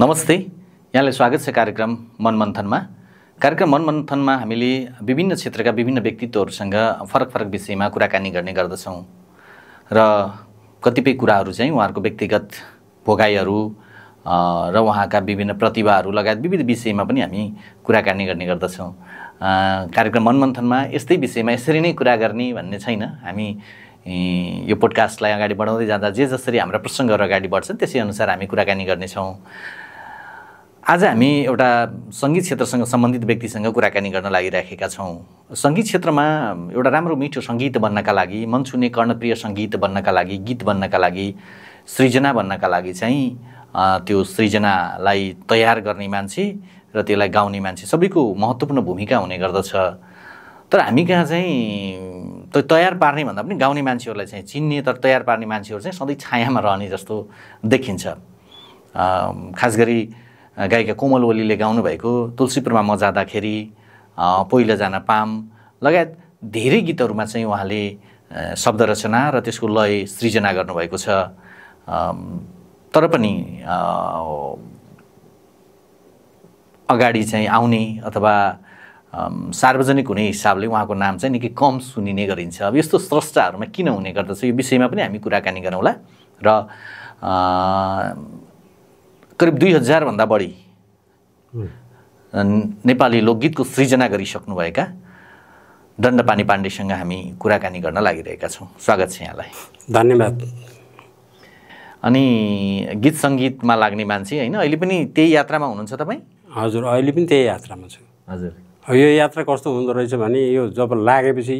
नमस्ते, यहाँलाई स्वागत छ कार्यक्रम मनमन्थनमा। कार्यक्रम मनमन्थनमा हामीले विभिन्न क्षेत्रका विभिन्न व्यक्तित्वहरूसँग फरक फरक विषयमा कुराकानी गर्ने गर्दछौँ र कतिपय कुराहरू चाहिँ उहाँहरूको व्यक्तिगत भोगाइहरू र उहाँका विभिन्न प्रतिभाहरू लगायत विविध विषयमा पनि हामी कुराकानी गर्ने गर्दछौँ। कार्यक्रम मनमन्थनमा यस्तै विषयमा यसरी नै कुरा गर्ने भन्ने छैन। हामी यो पोडकास्टलाई अगाडि बढाउँदै जाँदा जे जसरी हाम्रा प्रसङ्गहरू अगाडि बढ्छन् त्यसै अनुसार हामी कुराकानी गर्नेछौँ। आज हामी एउटा सङ्गीत क्षेत्रसँग सम्बन्धित व्यक्तिसँग कुराकानी गर्न लागिराखेका छौँ। सङ्गीत क्षेत्रमा एउटा राम्रो मिठो सङ्गीत बन्नका लागि, मन छुने कर्णप्रिय सङ्गीत बन्नका लागि, गीत बन्नका लागि, सृजना बन्नका लागि चाहिँ त्यो सृजनालाई तयार गर्ने मान्छे र त्यसलाई गाउने मान्छे सबैको महत्त्वपूर्ण भूमिका हुने गर्दछ। तर हामी कहाँ चाहिँ तयार पार्ने भन्दा पनि गाउने मान्छेहरूलाई चाहिँ चिन्ने, तर तयार पार्ने मान्छेहरू चाहिँ सधैँ छायामा रहने जस्तो देखिन्छ। खास गरी गायिका कोमल ओलीले गाउनुभएको तुलसीपुरमा म जाँदाखेरि, पहिला जान पाम लगायत धेरै गीतहरूमा चाहिँ उहाँले शब्द रचना र त्यसको लय सृजना गर्नुभएको छ। तर पनि अगाडि चाहिँ आउने अथवा सार्वजनिक हुने हिसाबले उहाँको नाम चाहिँ निकै कम सुनिने गरिन्छ। अब यस्तो स्रष्टाहरूमा किन हुने गर्दछ, यो विषयमा पनि हामी कुराकानी गरौँला। र करिब 2000 भन्दा बढी नेपाली लोकगीतको सृजना गरिसक्नुभएका दण्डपानी पाण्डेसँग हामी कुराकानी गर्न लागिरहेका छौँ। स्वागत छ यहाँलाई। धन्यवाद। अनि गीत सङ्गीतमा लाग्ने मान्छे होइन, अहिले पनि त्यही यात्रामा हुनुहुन्छ तपाईँ? हजुर, अहिले पनि त्यही यात्रामा छु। हजुर, यो यात्रा कस्तो हुँदो रहेछ भने यो जब लागेपछि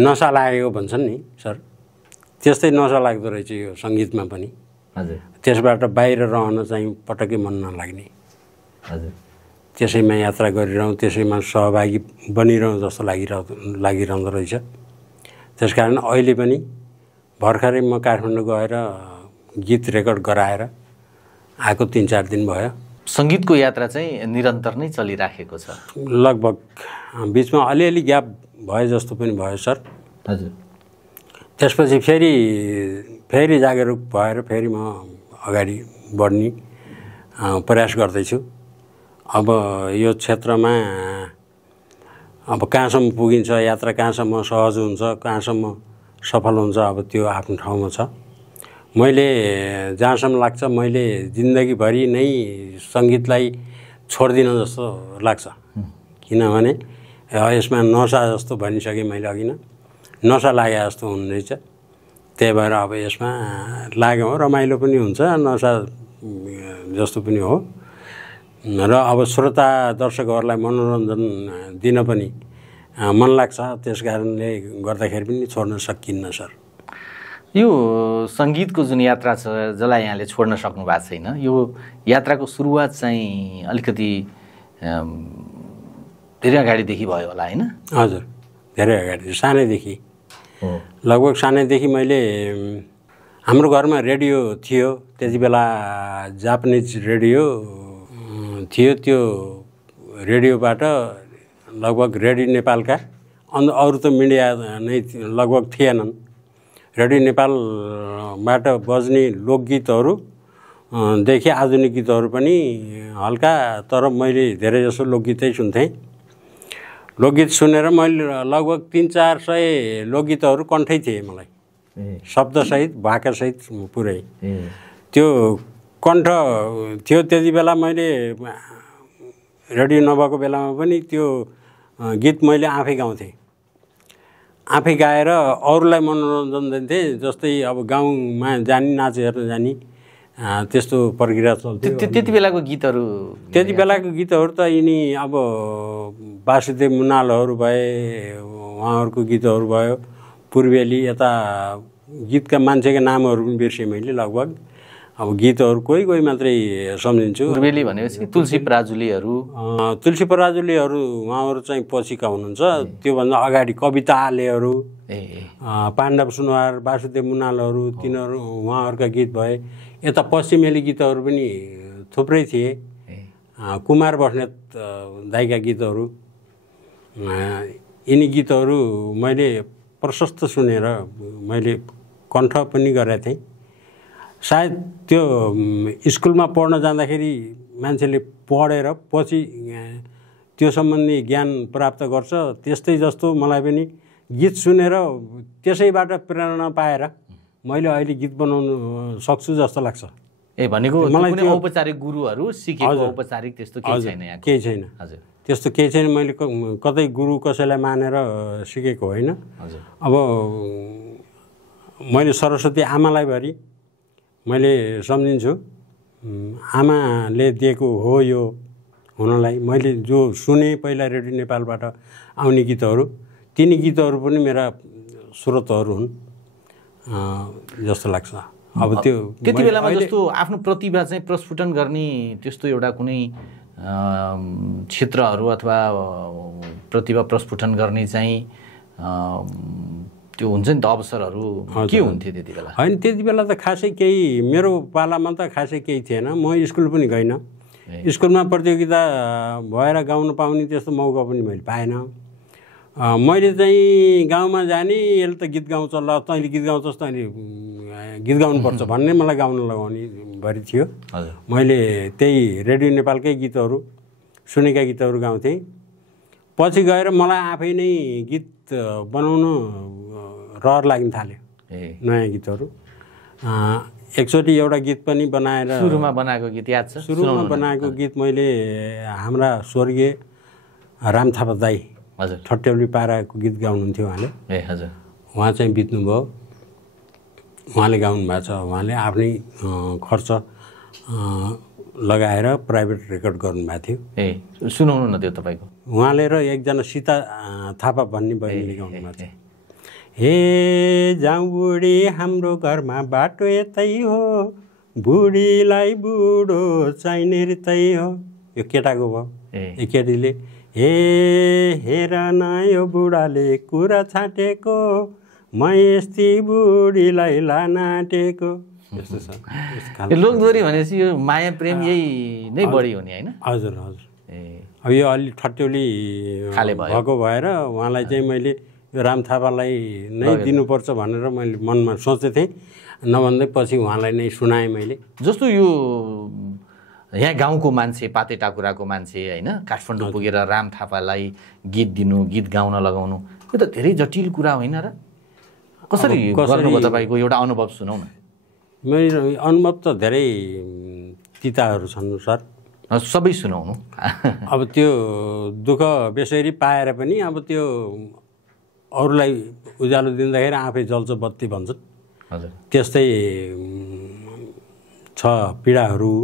नसा लागेको भन्छन् नि सर, त्यस्तै नसा लाग्दो रहेछ यो सङ्गीतमा पनि। हजुर, त्यसबाट बाहिर रहन चाहिँ पटक्कै मन नलाग्ने। हजुर, त्यसैमा यात्रा गरिरहँ, त्यसैमा सहभागी बनिरहँ जस्तो लागिरहँदो रहेछ। त्यस कारण अहिले पनि भर्खरै म काठमाडौँ गएर गीत रेकर्ड गराएर आएको 3-4 दिन भयो। सङ्गीतको यात्रा चाहिँ निरन्तर नै चलिराखेको छ? लगभग बिचमा अलिअलि ग्याप भए जस्तो पनि भयो सर। हजुर। त्यसपछि फेरि जागरुक भएर फेरि म अगाडि बढ्ने प्रयास गर्दैछु। अब यो क्षेत्रमा अब कहाँसम्म पुगिन्छ, यात्रा कहाँसम्म सहज हुन्छ, कहाँसम्म सफल हुन्छ, अब त्यो आफ्नो ठाउँमा छ। मैले जहाँसम्म लाग्छ मैले जिन्दगीभरि नै सङ्गीतलाई छोड्दिनँ जस्तो लाग्छ। किनभने यसमा नसा जस्तो भनिसकेँ मैले अघि नै, नसा लागे जस्तो हुँदैछ। त्यही भएर अब यसमा लाग्यो रमाइलो पनि हुन्छ, नसा जस्तो पनि हो। र अब श्रोता दर्शकहरूलाई मनोरञ्जन दिन पनि मन लाग्छ। त्यस कारणले गर्दाखेरि पनि छोड्न सकिन्न सर। यो सङ्गीतको जुन यात्रा छ जसलाई यहाँले छोड्न सक्नु भएको छैन, यो यात्राको सुरुवात चाहिँ अलिकति धेरै अगाडिदेखि भयो होला होइन? हजुर, धेरै अगाडि, सानैदेखि। लगभग सानैदेखि मैले, हाम्रो घरमा रेडियो थियो त्यति बेला, जापानिज रेडियो थियो। त्यो रेडियोबाट लगभग रेडियो नेपालका अरू त मिडिया नै लगभग थिएनन्। रेडियो नेपालबाट बज्ने लोकगीतहरू देखि आधुनिक गीतहरू पनि हल्का, तर मैले धेरैजसो लोकगीतै सुन्थेँ। लोकगीत सुनेर मैले लगभग 300-400 लोकगीतहरू कण्ठै थिए मलाई, शब्दसहित भाकासहित पुरै। त्यो कण्ठ थियो त्यति बेला। मैले रेडियो नभएको बेलामा पनि त्यो गीत मैले आफै गाउँथेँ। आफै गाएर अरूलाई मनोरञ्जन दिन्थेँ। जस्तै अब गाउँमा जाने, नाच हेर्न जाने, त्यस्तो प्रक्रिया चल्थ्यो। त्यति बेलाको गीतहरू? त्यति बेलाको गीतहरू त यिनी अब वासुदेव मुनालहरू भए, उहाँहरूको गीतहरू भयो। पूर्वेली यता गीतका मान्छेका नामहरू पनि बिर्सेँ मैले लगभग। अब गीतहरू कोही कोही मात्रै सम्झिन्छु। पूर्वेली भनेपछि तुलसी पराजुलीहरू? तुलसी पराजुलीहरू उहाँहरू चाहिँ पछिका हुनुहुन्छ। त्योभन्दा अगाडि कविता आलेहरू, पाण्डव सुनवार, वासुदेव मुनालहरू, तिनीहरू उहाँहरूका गीत भए। यता पश्चिमेली गीतहरू पनि थुप्रै थिए। कुमार बस्नेत दाइका गीतहरू, यिनी गीतहरू मैले प्रशस्त सुनेर मैले कण्ठ पनि गरेको थिएँ। सायद त्यो स्कुलमा पढ्न जाँदाखेरि मान्छेले पढेर पछि त्यो सम्बन्धी ज्ञान प्राप्त गर्छ। त्यस्तै जस्तो मलाई पनि गीत सुनेर त्यसैबाट प्रेरणा पाएर मैले अहिले गीत बनाउनु सक्छु जस्तो लाग्छ। भनेको मलाई कुनै औपचारिक गुरुहरू सिकेको औपचारिक त्यस्तो केही छैन यहाँ? केही छैन। हजुर, त्यस्तो केही छैन। मैले कतै गुरु कसैलाई मानेर सिकेको होइन। अब मैले सरस्वती आमालाई भरि मैले सम्झिन्छु। आमाले दिएको हो यो हुनलाई। मैले जो सुने पहिला रेडियो नेपालबाट आउने गीतहरू, तिनी गीतहरू पनि मेरा स्रोतहरू हुन् जस्तो लाग्छ। अब त्यो त्यति बेलामा जस्तो आफ्नो प्रतिभा चाहिँ प्रस्फुटन गर्ने त्यस्तो एउटा कुनै क्षेत्रहरू अथवा प्रतिभा प्रस्फुटन गर्ने चाहिँ त्यो हुन्छ नि त अवसरहरू के हुन्थ्यो त्यति बेला? होइन, त्यति बेला त खासै केही मेरो पालामा त खासै केही थिएन। म स्कुल पनि गइनँ। स्कुलमा प्रतियोगिता भएर गाउन पाउने त्यस्तो मौका पनि मैले पाएन। मैले चाहिँ गाउँमा जाने, यसले त गीत गाउँछ, ल तैँले गीत गाउँछस्, तैँले गीत गाउनुपर्छ भन्ने मलाई गाउन लगाउने भरि थियो। मैले त्यही रेडियो नेपालकै गीतहरू, सुनेका गीतहरू गाउँथेँ। पछि गएर मलाई आफै नै गीत बनाउन रहर लाग्न थाल्यो, नयाँ गीतहरू। एकचोटि एउटा गीत पनि बनाएर, सुरुमा बनाएको गीत याद छ? सुरुमा बनाएको गीत मैले हाम्रा स्वर्गीय राम थापा दाई ठट्यौली पाराको गीत गाउनुहुन्थ्यो उहाँले। हजुर, उहाँ चाहिँ बित्नुभयो। उहाँले गाउनु भएको छ। उहाँले आफ्नै खर्च लगाएर प्राइभेट रेकर्ड गर्नुभएको थियो। सुनाउनु न त्यो तपाईँको। उहाँले र एकजना सीता थापा भन्ने बहिनीले गाउनु भएको छ। हे जाउँ बुढी हाम्रो घरमा बाटो यतै हो, बुढीलाई बुढो चाहिने रितै हो। यो केटाको भयो। यो केटीले हे हेर न यो बुढाले कुरा छाटेको, म यस्ती बुढीलाई लानाटेको। यस्तो छ। लोकदोहोरी भनेपछि यो माया प्रेम यही नै बढी हुने होइन? हजुर हजुर। अब यो अलि ठट्यौली भएको भएर उहाँलाई चाहिँ मैले यो राम थापालाई नै दिनुपर्छ भनेर मैले मनमा सोचेको थिएँ। नभन्दै पछि उहाँलाई नै सुनाएँ मैले। जस्तो यो यहाँ गाउँको मान्छे, पाते टाकुराको मान्छे होइन, काठमाडौँ पुगेर राम थापालाई गीत दिनु, गीत गाउन लगाउनु, यो त धेरै जटिल कुरा होइन र? कसरी गर्नुभयो तपाईँको एउटा अनुभव सुनाउ न। मेरो अनुभव त धेरै तिताहरू छन् सर। सबै सुनाउनु। अब त्यो दुःख बेसरी पाएर पनि अब त्यो अरूलाई उज्यालो दिँदाखेरि आफै जल्छ बत्ती भन्छन्। हजुर, त्यस्तै छ पीडाहरू।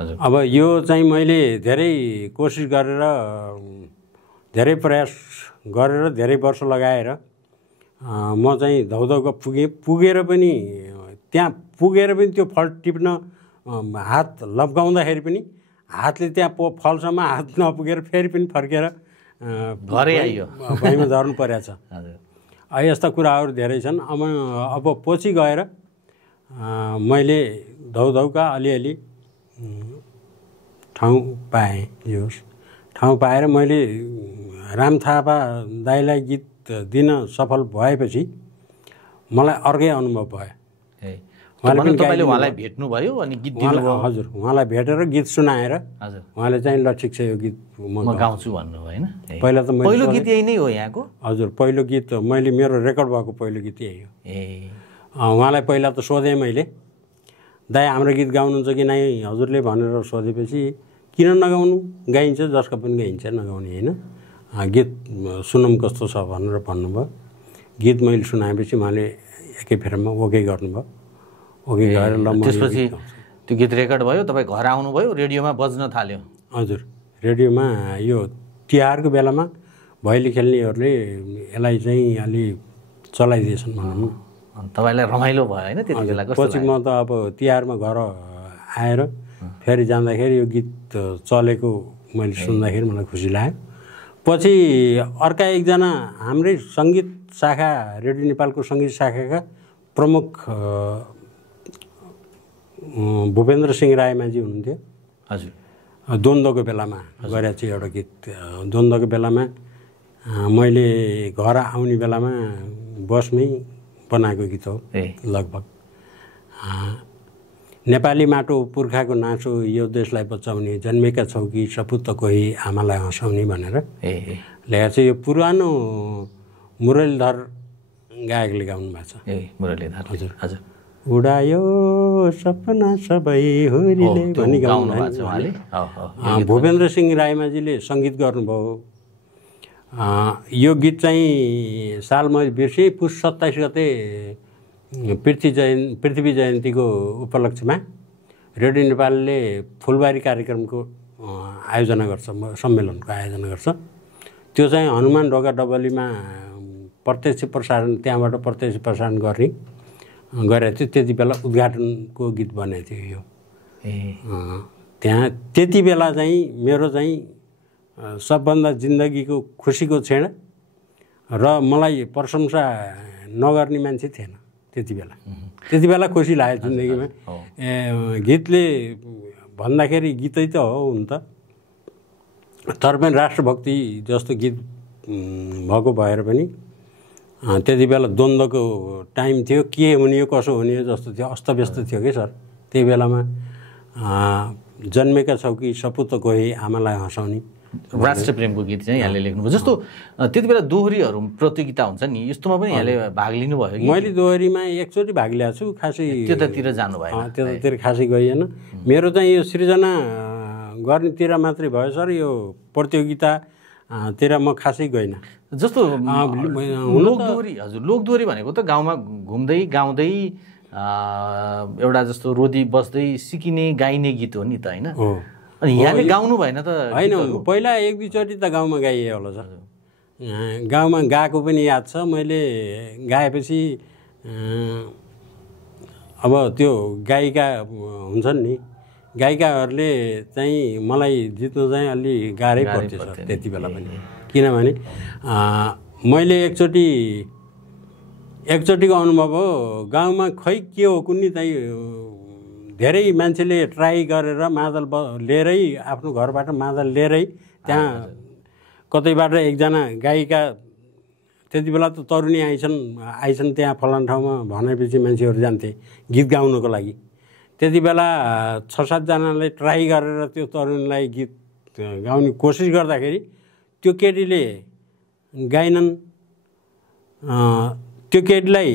अब यो चाहिँ मैले धेरै कोसिस गरेर, धेरै प्रयास गरेर, धेरै वर्ष लगाएर म चाहिँ धौधौका पुगेर पनि त्यहाँ पुगेर पनि त्यो फल टिप्न हात लप्काउँदाखेरि पनि हातले त्यहाँ फलसम्म हात नपुगेर फेरि पनि फर्केर घरै आइयो, भैँमा झर्नु परेको छ। यस्ता कुराहरू धेरै छन्। अब पछि गएर मैले धौधौका अलिअलि ठाउँ पाएँ। यो ठाउँ पाएर मैले राम थापा दाइलाई गीत दिन सफल भएपछि मलाई अर्कै अनुभव भयो। उहाँलाई भेट्नुभयो अनि गीत दिनुभयो? हजुर, उहाँलाई भेटेर गीत सुनाएर उहाँले चाहिँ ल ठिक छ यो गीत म गाउँछु भन्नुभयो होइन? पहिला त पहिलो गीत यही नै हो यहाँको? हजुर, पहिलो गीत मैले, मेरो रेकर्ड भएको पहिलो गीत यही हो। उहाँलाई पहिला त सोधेँ मैले, दाइ हाम्रो गीत गाउनुहुन्छ कि नै हजुरले भनेर सोधेपछि किन नगाउनु, गाइन्छ, जसको पनि गाइन्छ, नगाउने होइन, गीत सुनौँ कस्तो छ भनेर भन्नुभयो। गीत मैले सुनाएपछि उहाँले एकै फेरमा ओके गर्नुभयो। ओके गरेर त्यसपछि त्यो गीत रेकर्ड भयो, तपाईँ घर आउनुभयो, रेडियोमा बज्न थाल्यो? हजुर, रेडियोमा यो तिहारको बेलामा भैली खेल्नेहरूले यसलाई चाहिँ अलि चलाइदिएछन् भनौँ न। तपाईँलाई रमाइलो भयो होइन त्यति बेला? पछि म त अब तिहारमा घर आएर फेरि जाँदाखेरि यो गीत चलेको मैले सुन्दाखेरि मलाई खुसी लाग्यो। पछि अर्का एकजना हाम्रै सङ्गीत शाखा, रेडियो नेपालको सङ्गीत शाखाका प्रमुख भूपेन्द्र सिंह रायमाझी हुनुहुन्थ्यो। हजुर, द्वन्द्वको बेलामा गरेको चाहिँ एउटा गीत। द्वन्द्वको बेलामा मैले घर आउने बेलामा बसमै बनाएको गीत हो लगभग। नेपाली माटो पुर्खाको नाचो यो देशलाई बचाउने, जन्मेका छौ कि सपुत कोही आमालाई हँसाउने भनेर लेखेको छ। यो पुरानो मुरलीधर गायकले गाउनु भएको छ। मुरलीधर हजुर हजुर। उडायो सपना सबै होरीले भनी गाउनु भएको छ उहाँले। भूपेन्द्र सिंह राईमाझीले सङ्गीत गर्नुभयो। यो गीत चाहिँ साल मैले बिर्सेँ, पुस 27 गते पृथ्वी जयन्तीको उपलक्ष्यमा रेडियो नेपालले फुलबारी कार्यक्रमको आयोजना गर्छ, सम्मेलनको आयोजना गर्छ। त्यो चाहिँ हनुमान ढोका डबलीमा प्रत्यक्ष प्रसारण, त्यहाँबाट प्रत्यक्ष प्रसारण गरेको थियो। त्यति बेला उद्घाटनको गीत बनेको थियो यो। त्यहाँ त्यति बेला चाहिँ मेरो चाहिँ सबभन्दा जिन्दगीको खुसीको क्षण र मलाई प्रशंसा नगर्ने मान्छे थिएन त्यति बेला। त्यति बेला खुसी लाग्यो जिन्दगीमा। गीतले भन्दाखेरि गीतै त हो हुन त, तर पनि राष्ट्रभक्ति जस्तो गीत भएको भएर पनि त्यति बेला द्वन्द्वको टाइम थियो, के हुने हो कसो हुने हो जस्तो थियो, अस्तव्यस्त थियो कि सर। त्यही बेलामा जन्मेका छौ कि सपुत कोही आमालाई हँसाउने राष्ट्रप्रेमको गीत चाहिँ यहाँले लेख्नुभयो। जस्तो त्यति बेला दोहोरीहरू प्रतियोगिता हुन्छ नि, यस्तोमा पनि यहाँले भाग लिनुभयो कि? मैले दोहोरीमा एकचोटि भाग लिएको छु, खासै त्यतातिर जानु भएन? त्यतातिर खासै गइएन। मेरो चाहिँ यो सृजना गर्नेतिर मात्रै भयो सर, यो प्रतियोगितातिर म खासै गइनँ। जस्तो लोकदोहोरी, हजुर लोकदोहोरी भनेको त गाउँमा घुम्दै गाउँदै एउटा जस्तो रोदी बस्दै सिकिने गाइने गीत हो नि त, होइन? अनि यहाँले गाउनु भएन त? होइन, पहिला 1-2 चोटि त गाउँमा गाइए होला सर। गाउँमा गाएको पनि याद छ। मैले गाएपछि अब त्यो गायिका हुन्छन् नि, गायिकाहरूले चाहिँ मलाई जित्नु चाहिँ अलि गाह्रै पर्थ्यो सर त्यति बेला पनि। किनभने मैले एकचोटिको अनुभव हो, गाउँमा खै के हो कुन्नी चाहिँ धेरै मान्छेले ट्राई गरेर मादल लिएरै, आफ्नो घरबाट मादल लिएरै त्यहाँ कतैबाट एकजना गायिका, त्यति बेला त तरुनी आइछन् त्यहाँ फलान ठाउँमा भनेपछि मान्छेहरू जान्थे गीत गाउनको लागि। त्यति बेला 6-7 जनाले ट्राई गरेर त्यो तरुणीलाई गीत गाउने कोसिस गर्दाखेरि त्यो केटीले गाइनन्। त्यो केटीलाई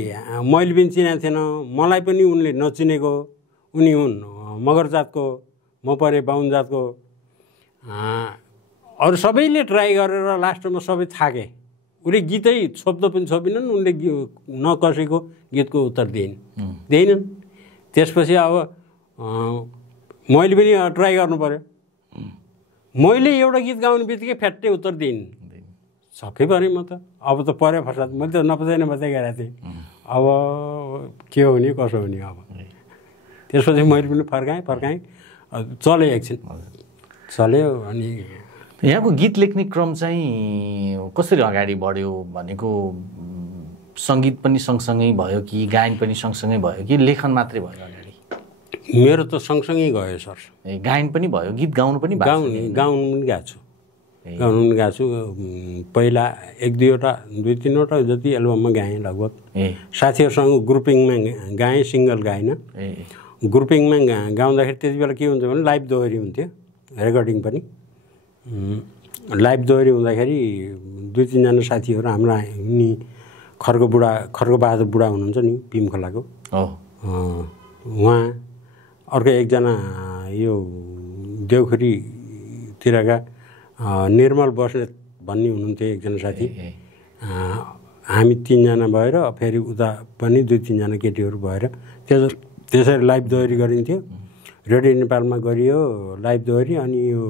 मैले पनि चिनेको थिएन, मलाई पनि उनले नचिनेको। उनी हुन् मगर जातको, म परे बाहुन जातको। अरू सबैले ट्राई गरेर लास्टमा सबै थाके। उसले गीतै छोप्दो पनि छोपिनन्, उनले नकसेको गीतको उत्तर दिएनन्। त्यसपछि अब मैले पनि ट्राई गर्नु पऱ्यो। मैले एउटा गीत गाउने बित्तिकै फ्याट्टै उत्तर दिइन्। सबै परेँ म त। अब त पऱ्यो फर्साद, मैले त नपचाइ गरेको थिएँ। अब के हुने कसो हुने अब। त्यसपछि मैले पनि फर्काएँ चल्यो, एकछिन चल्यो। अनि यहाँको गीत लेख्ने क्रम चाहिँ कसरी अगाडि बढ्यो भनेको, सङ्गीत पनि सँगसँगै भयो कि गायन पनि सँगसँगै भयो कि लेखन मात्रै भयो अगाडि? मेरो त सँगसँगै गयो सर। गायन पनि भयो, गीत गाउनु पनि भयो? गाउनु पनि गएको छु। पहिला 2-3वटा जति एल्बममा गाएँ लगभग। साथीहरूसँग ग्रुपिङमा गाएँ, सिङ्गल गाएन। ग्रुपिङमा गाउँदाखेरि त्यति बेला के हुन्छ भने लाइभ दोहोरी हुन्थ्यो, रेकर्डिङ पनि। लाइभ दोहोरी हुँदाखेरि 2-3 जना साथीहरू हाम्रा नि खड्गबहादुर बुढा हुनुहुन्छ नि भीम खोलाको, उहाँ, अर्को एकजना यो देउखुरीतिरका निर्मल बस्नेत भन्ने हुनुहुन्थ्यो एकजना साथी। हामी 3 जना भएर फेरि उता पनि 2-3 जना केटीहरू भएर त्यसरी लाइभ दोहोरी गरिन्थ्यो। रेडियो नेपालमा गरियो लाइभ दोहोरी। अनि यो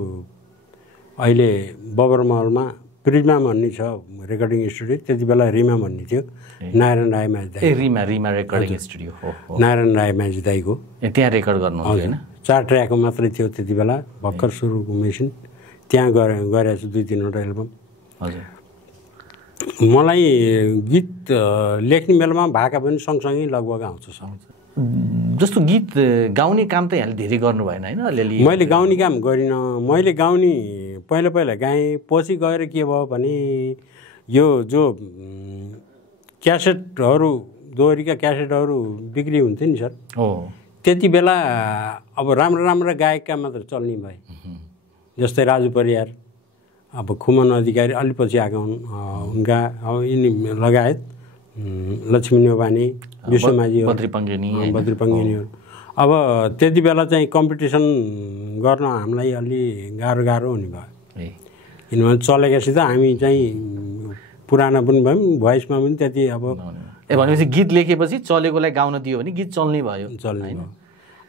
अहिले बबर महलमा प्रिजमा भन्ने छ रेकर्डिङ स्टुडियो, त्यति बेला रिमा भन्ने थियो, नारायण राय माझी दाई। रिमा रेकर्डिङ स्टुडियो हो, नारायण राय माझी दाईको। त्यहाँ रेकर्ड गर्नुहुन्छ होइन? 4 ट्र्याकको मात्रै थियो त्यति बेला, भर्खर सुरुको मेसिन। त्यहाँ गरेको छु 2-3वटा एल्बम। हजुर। मलाई गीत लेख्ने बेलामा भाका पनि सँगसँगै लगभग आउँछ। जस्तो गीत गाउने काम त यहाँले धेरै गर्नु भएन होइन? अलिअलि मैले गाउने काम गरिनँ। मैले गाउने पहिला गाएँ, पछि गएर के भयो भने यो जो क्यासेटहरू, दोहोरीका क्यासेटहरू बिक्री हुन्थ्यो नि सर, त्यति बेला अब राम्रा गायकका मात्र चल्ने भए, जस्तै राजु परियार, अब खुमन अधिकारी अलि पछि आएका हुन्, उनका अब यिनी लगायत लक्ष्मी नेवानी, विश्वमाझी, बद्री पङ्गेनीहरू। अब त्यति बेला चाहिँ कम्पिटिसन गर्न हामीलाई अलि गाह्रो हुने भयो, किनभने चलेकासित हामी चाहिँ पुराना पनि भयौँ, भोइसमा पनि त्यति अब भनेपछि गीत लेखेपछि चलेकोलाई गाउन दियो भने गीत चल्ने भयो।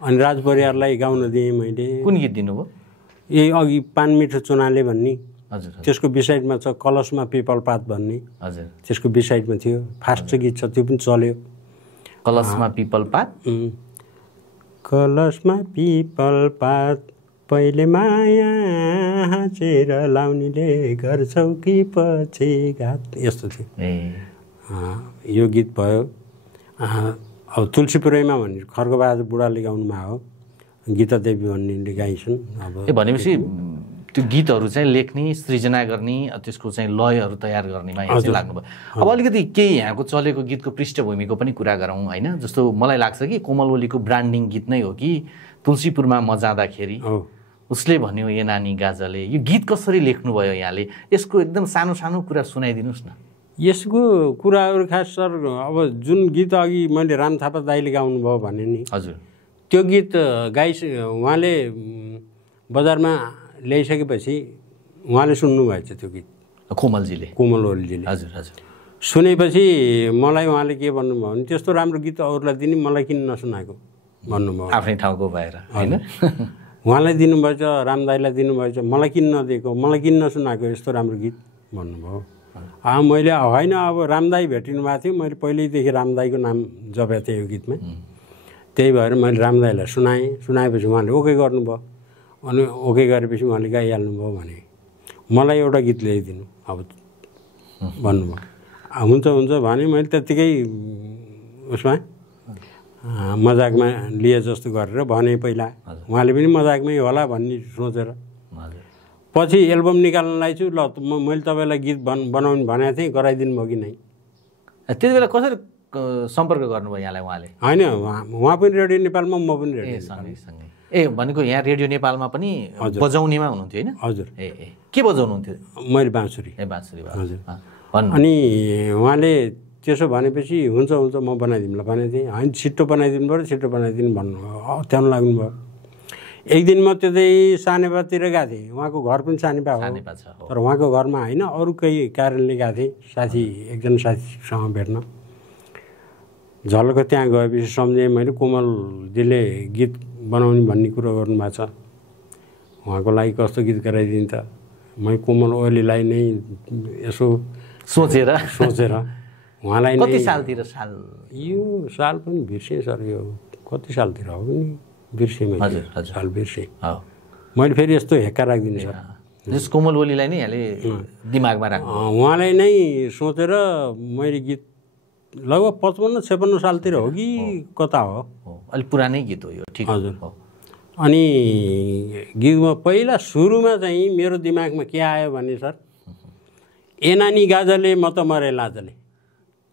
अनि राज परियारलाई गाउन दिएँ मैले। कुन गीत दिनुभयो? यही अघि पान मिठो चुनाले भन्ने, हजुर, त्यसको बिसाइडमा छ कलशमा पिपल पात भन्ने, हजुर, त्यसको बिसाइडमा थियो। फास्ट गीत छ, त्यो पनि चल्यो। कलशमा पिपल पात, कलशमा पिपल पात पहिले माया हाँचेर लाउनेले गर्छौ कि पछि घात, यस्तो थियो। यो गीत भयो। अब तुलसीपुरैमा भन्ने खड्गबहादुर बुढाले गाउनुमा हो, गीता देवी भन्नेले गाइछन्। अब भनेपछि त्यो गीतहरू चाहिँ लेख्ने, सृजना गर्ने, त्यसको चाहिँ लयहरू तयार गर्नेमा यहाँ चाहिँ लाग्नुभयो। अब अलिकति केही यहाँको चलेको गीतको पृष्ठभूमिको पनि कुरा गरौँ होइन। जस्तो मलाई लाग्छ कि कोमल ओलीको ब्रान्डिङ गीत नै हो कि तुलसीपुरमा म जाँदाखेरि उसले भन्यो ए नानी गाजले, यो गीत कसरी लेख्नुभयो यहाँले? यसको एकदम सानो सानो कुरा सुनाइदिनुहोस् न। यसको कुराहरू खास सर, अब जुन गीत अघि मैले राम थापा दाइले गाउनुभयो भने नि, हजुर, त्यो गीत उहाँले बजारमा ल्याइसकेपछि उहाँले सुन्नुभएछ त्यो गीत, कोमल ओलीजीले। हजुर हजुर। सुनेपछि मलाई उहाँले के भन्नुभयो भने त्यस्तो राम्रो गीत अरूलाई दिने, मलाई किन नसुनाएको भन्नुभयो। आफ्नै ठाउँको भएर होइन, उहाँलाई दिनुभएछ, रामदाईलाई दिनुभएछ, मलाई किन नदिएको, मलाई किन नसुनाएको यस्तो राम्रो गीत भन्नुभयो। मैले होइन, अब रामदाई भेटिनु भएको थियो, मैले पहिल्यैदेखि रामदाईको नाम जपेको थिएँ यो गीतमा, त्यही भएर मैले रामदाईलाई सुनाएपछि उहाँले ओके गर्नुभयो। अनि ओके गरेपछि उहाँले गाइहाल्नुभयो भने मलाई एउटा गीत ल्याइदिनु अब भन्नुभयो। हुन्छ भने मैले त्यत्तिकै उसमा मजाकमा लिए जस्तो गरेर भने पहिला, उहाँले पनि मजाकमै होला भन्ने सोचेर। पछि एल्बम निकाल्नलाई छु, ल मैले तपाईँलाई गीत बनाउनु भनेको थिएँ, गराइदिनु भयो कि नै? त्यति बेला कसरी सम्पर्क गर्नुभयो यहाँलाई उहाँले? होइन, उहाँ पनि रेडियो नेपालमा, म पनि रेडियो सँगै। भनेको यहाँ रेडियो नेपालमा पनि बजाउनेमा हुनुहुन्थ्यो होइन? हजुर। के बजाउनुहुन्थ्यो? मैले बाँसुरी। बाँसुरी। हजुर। अनि उहाँले त्यसो भनेपछि हुन्छ म बनाइदिउँला भनेको थिएँ। होइन, छिट्टो बनाइदिनु पऱ्यो, छिट्टो बनाइदिनु भन्नु त्याउनु लाग्नुभयो। एक दिन म त्यतै सानेपातिर गएको थिएँ, उहाँको घर पनि सानेपा हो, तर उहाँको घरमा होइन, अरू केही कारणले गएको थिएँ एकजना साथीसँग भेट्न। झलको त्यहाँ गएपछि सम्झेँ मैले कोमलजीले गीत बनाउने भन्ने कुरो गर्नुभएको छ, उहाँको लागि कस्तो गीत गराइदिन्छ। मैले कोमल ओलीलाई नै यसो सोचेर उहाँलाई नै। कति सालतिर? यो साल पनि बिर्सेँ सर, यो कति सालतिर हो नि, बिर्सेँ मैले। साल बिर्सेँ। मैले फेरि यस्तो हेक्का राखिदिनु सर, कोमल ओलीलाई नै यहाँले दिमागमा राख्नु? उहाँलाई नै सोचेर मैले गीत लगभग 55-56 सालतिर हो कि कता हो, अलिक पुरानै गीत हो यो। ठिक। हजुर। अनि गीतमा पहिला सुरुमा चाहिँ मेरो दिमागमा के आयो भने सर, ए नानी गाजले म त मरे लाजले,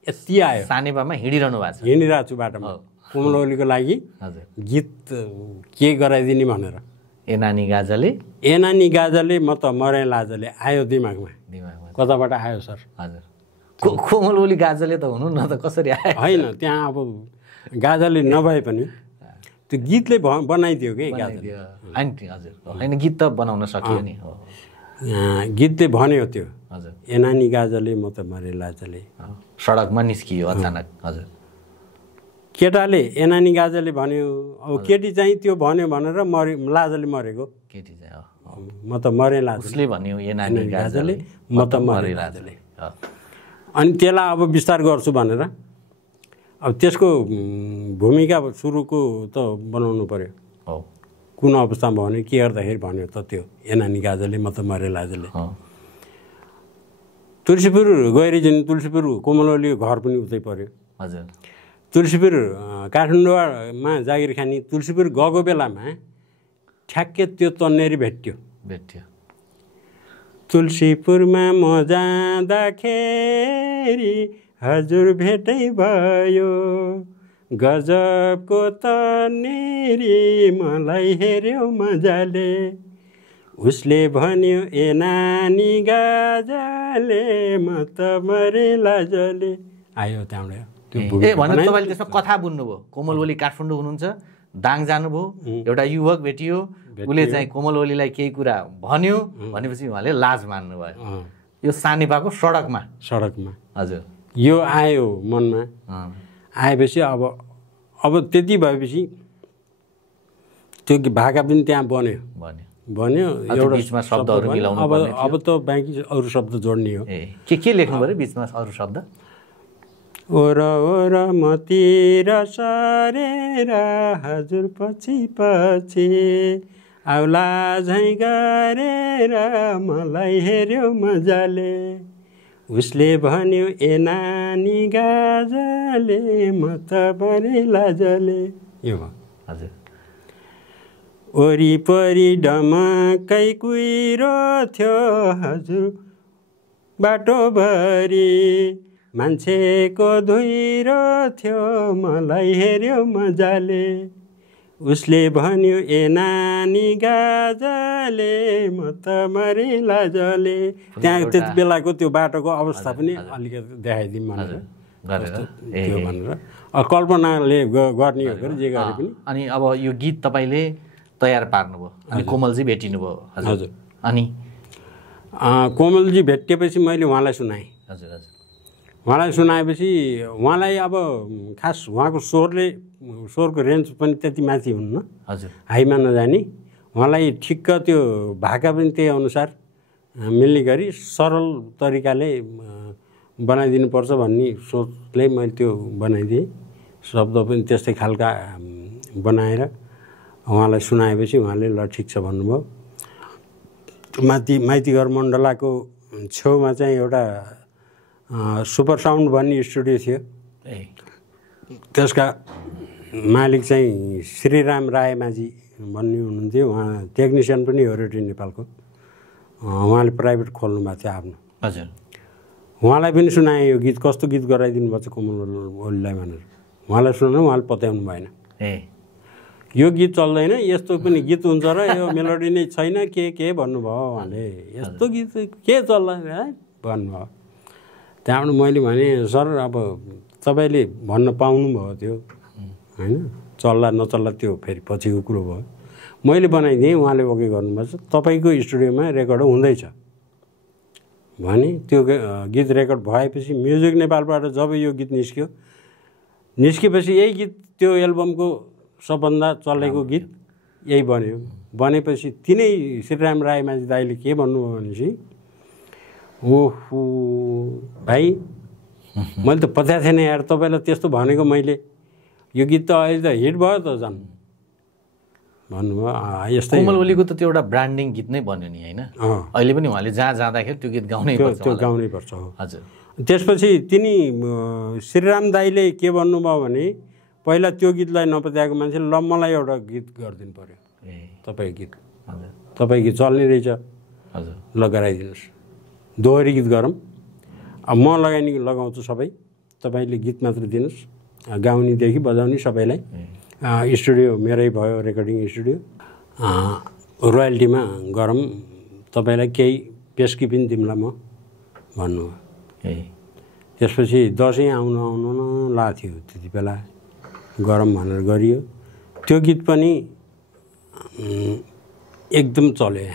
यति आयो। सानेपामा हिँडिरहनु भएको छ? हिँडिरहेको छु बाटोमा कोमल ओलीको लागि गीत के गराइदिने भनेर। ए नानी गाजले म त मरे लाजले आयो दिमागमा। कताबाट आयो सर? हजुर। कोमल ओली गाजले त हुनु न, त कसरी आयो? होइन, त्यहाँ अब गाजले नभए पनि त्यो गीतले बनाइदियो कि गाजले। हजुर। होइन, गीत त बनाउन सकियो नि। गीतले भन्यो त्यो, हजुर, ए नानी गाजले म त मरे लाजले। सडकमा निस्कियो अचानक। हजुर। केटाले ए नानी गाजले भन्यो, अब केटी चाहिँ त्यो भन्यो भनेर लाजले मरेको। केटी चाहिँ म त मरे लाजले, उसले भन्यो ए नानी गाजले म त मरे लाजले। अनि त्यसलाई अब विस्तार गर्छु भनेर अब त्यसको भूमिका सुरुको त बनाउनु पर्यो। कुन अवस्थामा भन्यो, के गर्दाखेरि भन्यो त त्यो ए नानी गाजले म त मरे लाजले। तुलसीपुर गएर तुलसीपुर कोमल ओलीको घर पनि उतै पर्यो। हजुर। तुलसीपुर काठमाडौँमा जागिर खानी तुलसीपुर गएको बेलामा ठ्याक्कै त्यो तन्नेरी भेट्यो। तुलसीपुरमा म जाँदाखेरि हजुर भेटै भयो, गजबको तनेरी मलाई हेऱ्यो मजाले उसले भन्यो ए नानी गाजाले म त मरे लाजले आयो त्यहाँबाट ए भन्नु तपाईँले त्यसमा कथा बुन्नुभयो कोमल ओली काठमाडौँ हुनुहुन्छ दाङ जानुभयो एउटा युवक भेटियो उसले चाहिँ कोमल ओलीलाई केही कुरा भन्यो भनेपछि उहाँले लाज मान्नुभयो यो सानेपाको सडकमा हजुर यो आयो मनमा आएपछि अब त्यति भएपछि त्यो भाका पनि त्यहाँ बन्यो एउटा बिचमा शब्दहरू मिलाउनु अब त बाँकी अरू शब्द जोड्ने हो के लेख्नु पर्यो बिचमा अरू शब्द ओर मतिर सरेर हजुर पछि पछि आउला झैँ गरेर मलाई हेऱ्यो मजाले उसले भन्यो ए नानी गाजले म त बरे लाजले यो हजुर वरिपरि डमकै कुहिरो थियो हजुर बाटोभरि मान्छेको धुइरो थियो मलाई हेऱ्यो मजाले उसले भन्यो ए नानी गाजले म त मरे लाजले त्यहाँ त्यति बेलाको त्यो बाटोको अवस्था पनि अलिकति देखाइदिउँ भनेर कल्पनाले गर्ने हो जे गरे पनि अनि अब यो गीत तपाईँले तयार पार्नुभयो अनि कोमलजी भेटिनुभयो हजुर अनि कोमलजी भेटिएपछि मैले उहाँलाई सुनाएँ हजुर हजुर उहाँलाई सुनाएपछि उहाँलाई अब खास उहाँको स्वरको रेन्ज पनि त्यति माथि हुन्न हजुर हाईमा नजाने उहाँलाई ठिक्क त्यो भाका पनि त्यही अनुसार मिल्ने गरी सरल तरिकाले बनाइदिनुपर्छ भन्ने सोचले मैले त्यो बनाइदिएँ शब्द पनि त्यस्तै खालका बनाएर उहाँलाई सुनाएपछि उहाँले ल ठिक छ भन्नुभयो माइतीघर मण्डलाको छेउमा चाहिँ एउटा सुपर साउन्ड भन्ने स्टुडियो थियो त्यसका मालिक चाहिँ श्रीराम राय माझी भन्ने हुनुहुन्थ्यो उहाँ टेक्निसियन पनि हो रेडियो नेपालको उहाँले प्राइभेट खोल्नु भएको थियो आफ्नो हजुर उहाँलाई पनि सुनाएँ यो गीत कस्तो गीत गराइदिनु भएको छ कोमल ओलीलाई भनेर उहाँलाई सुनाउनु उहाँले पत्याउनु भएन यो गीत चल्दैन यस्तो पनि गीत हुन्छ र यो मेलोडी नै छैन के भन्नुभयो उहाँले यस्तो गीत के चल्ला भन्नुभयो त्यहाँबाट मैले भने सर अब तपाईँले भन्न पाउनुभयो त्यो होइन चल्ला नचल्ला त्यो फेरि पछिको कुरो भयो मैले बनाइदिएँ उहाँले ओके गर्नुभएको छ तपाईँको स्टुडियोमा रेकर्ड हुँदैछ भने त्यो गीत रेकर्ड भएपछि म्युजिक नेपालबाट जब यो गीत निस्केपछि यही गीत त्यो एल्बमको सबभन्दा चलेको गीत यही बन्यो बनेपछि तिनै श्रीराम रायमाझी दाइले के भन्नुभयो भनेपछि ओहो भाइ मैले त पत्याएको थिएन यार तपाईँलाई त्यस्तो भनेको मैले यो गीत त अहिले त हिट भयो त झन् भन्नुभयो यस्तै कोमल ओलीको त त्यो एउटा ब्रान्डिङ गीत नै बन्यो नि होइन अहिले पनि उहाँले जहाँ जाँदाखेरि त्यो गीत गाउनै पर्छ त्यो गाउनै पर्छ हो हजुर त्यसपछि तिनी श्रीराम दाइले के भन्नुभयो भने पहिला त्यो गीतलाई नपत्याएको मान्छेले ल मलाई एउटा गीत गरिदिनु पर्यो तपाईँको गीत तपाईँको गीत चल्ने रहेछ हजुर ल गराइदिनुहोस् दोहोरी गीत गरौँ अब म लगाउँछु सबै तपाईँले गीत मात्र दिनुहोस् गाउनेदेखि बजाउने सबैलाई स्टुडियो मेरै भयो रेकर्डिङ स्टुडियो रोयल्टीमा गरौँ तपाईँलाई केही पेस्की पनि दिउँला म भन्नुभयो त्यसपछि दसैँ आउनु ला थियो त्यति बेला गरौँ भनेर गरियो त्यो गीत पनि एकदम चल्यो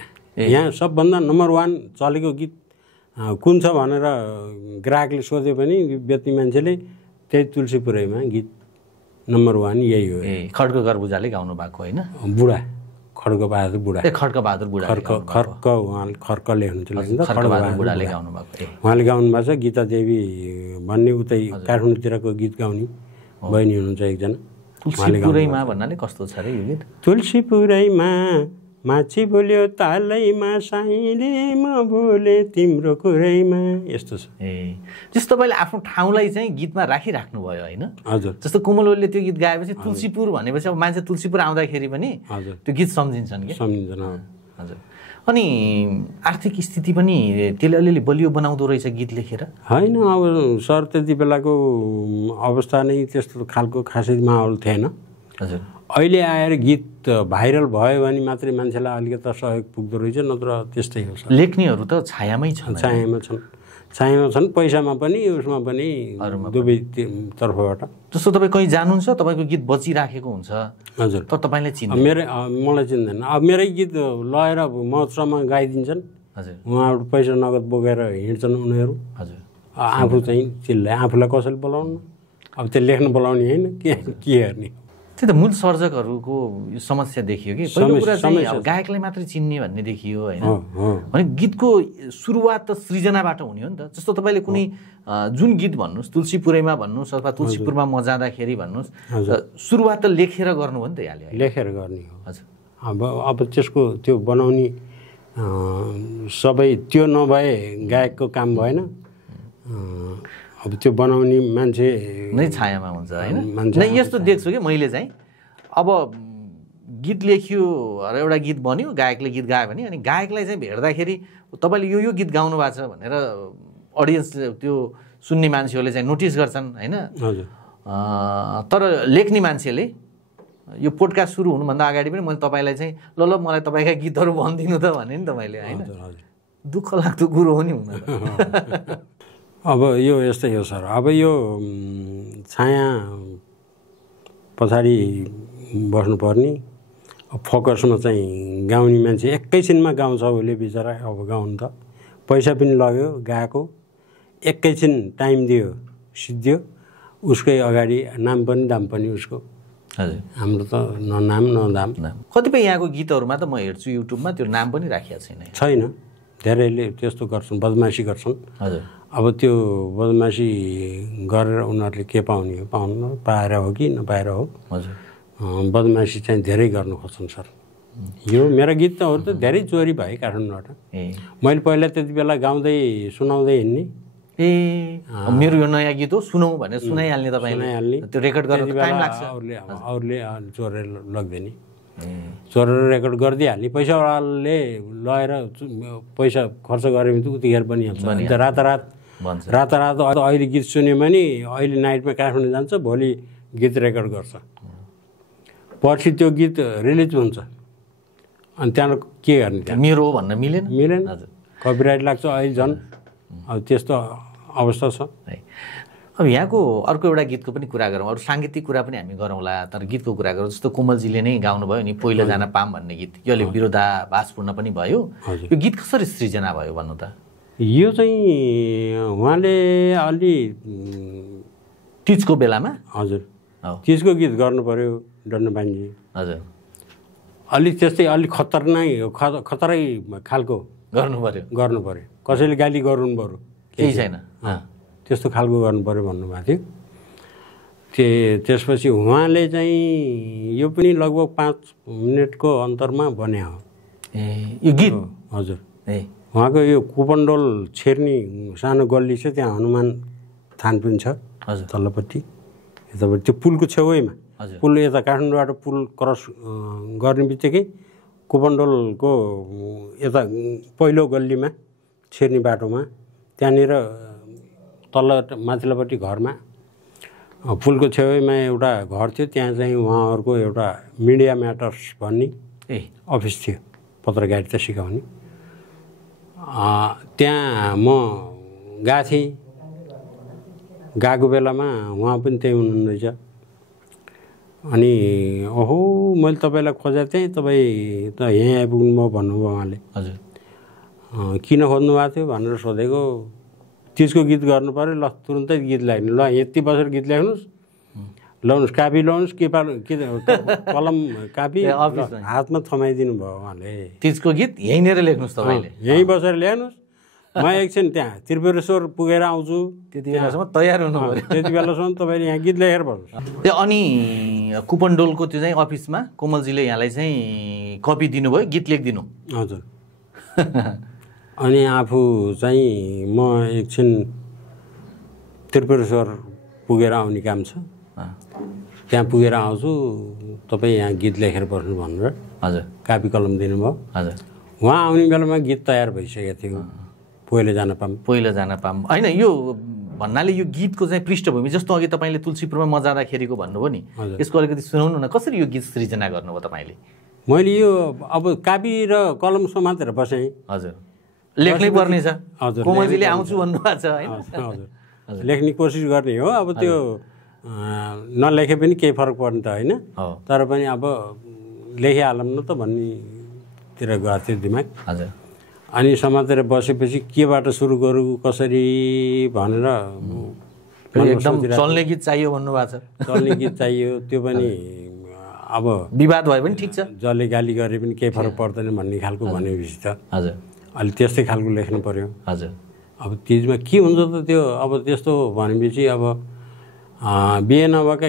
यहाँ सबभन्दा नम्बर 1 चलेको गीत कुन छ भनेर ग्राहकले सोध्यो भने व्यक्ति मान्छेले त्यही तुलसीपुरैमा गीत नम्बर 1 यही हो खड्ग बुढाले गाउनु भएको होइन बुढा खड्गबहादुर बुढा खड्गबहादुर बुढा खर्क उहाँले खर्क लेख्नुहुन्छ खड्गबहादुर बुढाले गाउनु भएको उहाँले गाउनु भएको छ गीता देवी भन्ने उतै काठमाडौँतिरको गीत गाउने बहिनी हुनुहुन्छ एकजना तुलसीपुरैमा भन्नाले कस्तो छ रे यो गीत तुलसीपुरैमा माछी बोल्यो तालैमा साइले म बोले तिम्रो कुरैमा यस्तो छ जस्तो तपाईँले आफ्नो ठाउँलाई चाहिँ गीतमा राखिराख्नु भयो होइन हजुर जस्तो कोमल ओलीले त्यो गीत गाएपछि तुलसीपुर भनेपछि अब मान्छे तुलसीपुर आउँदाखेरि पनि त्यो गीत सम्झिन्छन् कि सम्झिन्छन् हजुर। अनि आर्थिक स्थिति पनि त्यसले अलिअलि बलियो बनाउँदो रहेछ गीत लेखेर? होइन, अब सर त्यति बेलाको अवस्था नै त्यस्तो खालको खासै माहौल थिएन। हजुर। अहिले आएर गीत भाइरल भयो भने मात्रै मान्छेलाई अलिकति सहयोग पुग्दो रहेछ, नत्र त्यस्तै हो सर। लेख्नेहरू त छायामै छन्। छायामा छन्, पैसामा पनि उसमा पनि दुवै तर्फबाट। जस्तो तपाईँ कहीँ जानुहुन्छ, तपाईँको गीत बचिराखेको हुन्छ। हजुर। तर तपाईँले चिन्नु? मलाई चिन्दैन। अब मेरै गीत लगेर महोत्सवमा गाइदिन्छन्। हजुर। उहाँबाट पैसा नगद बोकेर हिँड्छन् उनीहरू। हजुर। आफू चाहिँ चिल्लाए, आफूलाई कसैले बोलाउनु, अब त्यो लेख्न बोलाउने होइन, के हेर्ने। त्यही त मूल सर्जकहरूको यो समस्या देखियो कि पहिलो कुरा चाहिँ अब गायकलाई मात्रै चिन्ने भन्ने देखियो होइन। अनि गीतको सुरुवात त सृजनाबाट हुने हो नि त। जस्तो तपाईँले कुनै जुन गीत भन्नुहोस्, तुलसीपुरैमा भन्नुहोस् अथवा तुलसीपुरमा म जाँदाखेरि भन्नुहोस्, सुरुवात त लेखेर गर्नु हो नि त यहाँले? लेखेर गर्ने हो। हजुर। अब त्यसको त्यो बनाउने सबै त्यो नभए गायकको काम भएन। अब त्यो बनाउने मान्छे नै छायामा हुन्छ होइन। यस्तो देख्छु कि मैले चाहिँ अब गीत लेखियो र एउटा गीत बन्यो, गायकले गीत गायो भने अनि गायकलाई चाहिँ भेट्दाखेरि तपाईँले यो गीत गाउनु भएको छ भनेर अडियन्स त्यो सुन्ने मान्छेहरूले चाहिँ नोटिस गर्छन् होइन। तर लेख्ने मान्छेले यो पोडकास्ट सुरु हुनुभन्दा अगाडि पनि मैले तपाईँलाई चाहिँ ल मलाई तपाईँका गीतहरू भनिदिनु त भने नि तपाईँले होइन। दुःख लाग्दो कुरो हो नि हुन त। अब यो यस्तै हो सर। अब यो छाया पछाडि बस्नुपर्ने, फोकसमा चाहिँ गाउने मान्छे एकैछिनमा गाउँछ उसले बिचरा। अब गाउनु त पैसा पनि लाग्यो, गाएको एकैछिन टाइम दियो, सिद्धियो, उसकै अगाडि नाम पनि दाम पनि उसको। हजुर। हाम्रो त न नाम न दाम। कतिपय यहाँको गीतहरूमा त म हेर्छु युट्युबमा त्यो नाम पनि राखिएको छैन। धेरैले त्यस्तो गर्छन्, बदमासी गर्छन्। हजुर। अब त्यो बदमासी गरेर उनीहरूले के पाउने हो, पाउनु पाएर हो कि नपाएर हो। हजुर। बदमासी चाहिँ धेरै गर्नु खोज्छन् सर। यो मेरा गीतहरू त धेरै चोरी भए काठमाडौँबाट। मैले पहिला त्यति बेला गाउँदै सुनाउँदै हिँड्ने। मेरो यो नयाँ गीत हो सुनौ भनेर सुनाइहाल्ने तपाईँले? त्यो रेकर्ड गर्न टाइम लाग्छ। अरूले चोरेर लग्दैन, चोरेर रेकर्ड गरिदिइहाल्ने। पैसावालाले लगेर पैसा खर्च गऱ्यो भने त उतिखेर बनिहाल्छ। रातारात अहिले गीत सुन्यो भने अहिले नाइटमा काठमाडौँ जान्छ, भोलि गीत रेकर्ड गर्छ, पछि त्यो गीत रिलिज हुन्छ, अनि त्यहाँबाट के गर्ने? मेरो हो भन्न मिलेन। कपिराइट लाग्छ अहिले झन्। अब त्यस्तो अवस्था छ। अब यहाँको अर्को एउटा गीतको पनि कुरा गरौँ, अरू साङ्गीतिक कुरा पनि हामी गरौँला, तर गीतको कुरा गरौँ। जस्तो कोमलजीले नै गाउनुभयो नि पहिलो जान पाम भन्ने गीत, यो अहिले विरोधाभासपूर्ण पनि भयो। यो गीत कसरी सृजना भयो भन्नु त? यो चाहिँ उहाँले अलि तिजको बेलामा। हजुर। तिजको गीत गर्नु पर्यो डन्डपानीजी। हजुर। अलिक त्यस्तै अलिक खतरै खालको गर्नु पर्यो। कसैले गाली गर्नु पर्यो केही छैन, त्यस्तो खालको गर्नु पर्यो भन्नुभएको थियो। त्यसपछि उहाँले चाहिँ यो पनि लगभग 5 मिनटको अन्तरमा बन्या हो यो गीत। हजुर। उहाँको यो कुपन्डोल छेर्नी सानो गल्ली छ, त्यहाँ हनुमान थान पनि छ तल्लोपट्टि, यतापट्टि त्यो पुलको छेउैमा। पुल यता काठमाडौँबाट पुल क्रस गर्ने बित्तिकै कुपन्डोलको यता पहिलो गल्लीमा छेर्नी बाटोमा त्यहाँनिर तल्लो माथिल्लोपट्टि घरमा पुलको छेउमा एउटा घर थियो। त्यहाँ चाहिँ उहाँहरूको एउटा मिडिया म्याटर्स भन्ने अफिस थियो, पत्रकारिता सिकाउने। त्यहाँ म गएको थिएँ। गएको बेलामा उहाँ पनि त्यहीँ हुनुहुँदो रहेछ। अनि ओहो मैले तपाईँलाई खोजेको थिएँ, तपाईँ त यहीँ आइपुग्नु भयो भन्नुभयो उहाँले। हजुर। किन खोज्नु भएको थियो भनेर सोधेको। तिजको गीत गर्नु पऱ्यो, ल तुरुन्तै गीत लेख्नु, ल यति बसेर गीत लेख्नुहोस्, ल्याउनुहोस् कापी ल्याउनुहोस्, के कलम कापी हातमा थमाइदिनु भयो उहाँले। तिजको गीत यहीँनिर लेख्नुहोस्, तपाईँले यहीँ बसेर ल्याउनुहोस्, म एकछिन त्यहाँ त्रिपुरेश्वर पुगेर आउँछु, त्यति बेलासम्म तयार हुनु पऱ्यो। त्यति बेलासम्म तपाईँले यहाँ गीत लेखेर बस्नुहोस्। त्यो अनि कुपन्डोलको त्यो चाहिँ अफिसमा कोमलजीले यहाँलाई चाहिँ कपी दिनुभयो, गीत लेखिदिनु। हजुर। अनि आफू चाहिँ म एकछिन त्रिपुरेश्वर पुगेर आउने काम छ, त्यहाँ पुगेर आउँछु, तपाईँ यहाँ गीत लेखेर बस्नु भनेर। हजुर। कापी कलम दिनुभयो। हजुर। उहाँ आउने बेलामा गीत तयार भइसकेको थियो पहिलो जान पाम होइन यो भन्नाले यो गीतको चाहिँ पृष्ठभूमि जस्तो अघि तपाईँले तुलसीपुरमा म जाँदाखेरिको भन्नुभयो नि यसको अलिकति सुनाउनु न कसरी यो गीत सृजना गर्नुभयो तपाईँले मैले यो अब कापी र कलमसम्म मात्र बसेँ हजुर लेख्नै पर्ने छ हजुर कोमलजीले आउँछु भन्नुभएको छ होइन हजुर लेख्ने कोसिस गर्ने हो अब त्यो नलेखे पनि केही फरक पर्ने त होइन तर पनि अब लेखिहालौँ न त भन्नेतिर गएको थियो दिमाग हजुर अनि समातेर बसेपछि केबाट सुरु गरौँ कसरी भनेर एकदम चल्ने गीत चाहियो भन्नुभएको छ चल्ने गीत चाहियो त्यो पनि अब विवाद भए पनि ठिक छ जसले गाली गरे पनि केही फरक पर्दैन भन्ने खालको भनेपछि त हजुर अलि त्यस्तै खालको लेख्नु पर्यो हजुर अब तिजमा के हुन्छ त त्यो अब त्यस्तो भनेपछि अब बिहे नभएका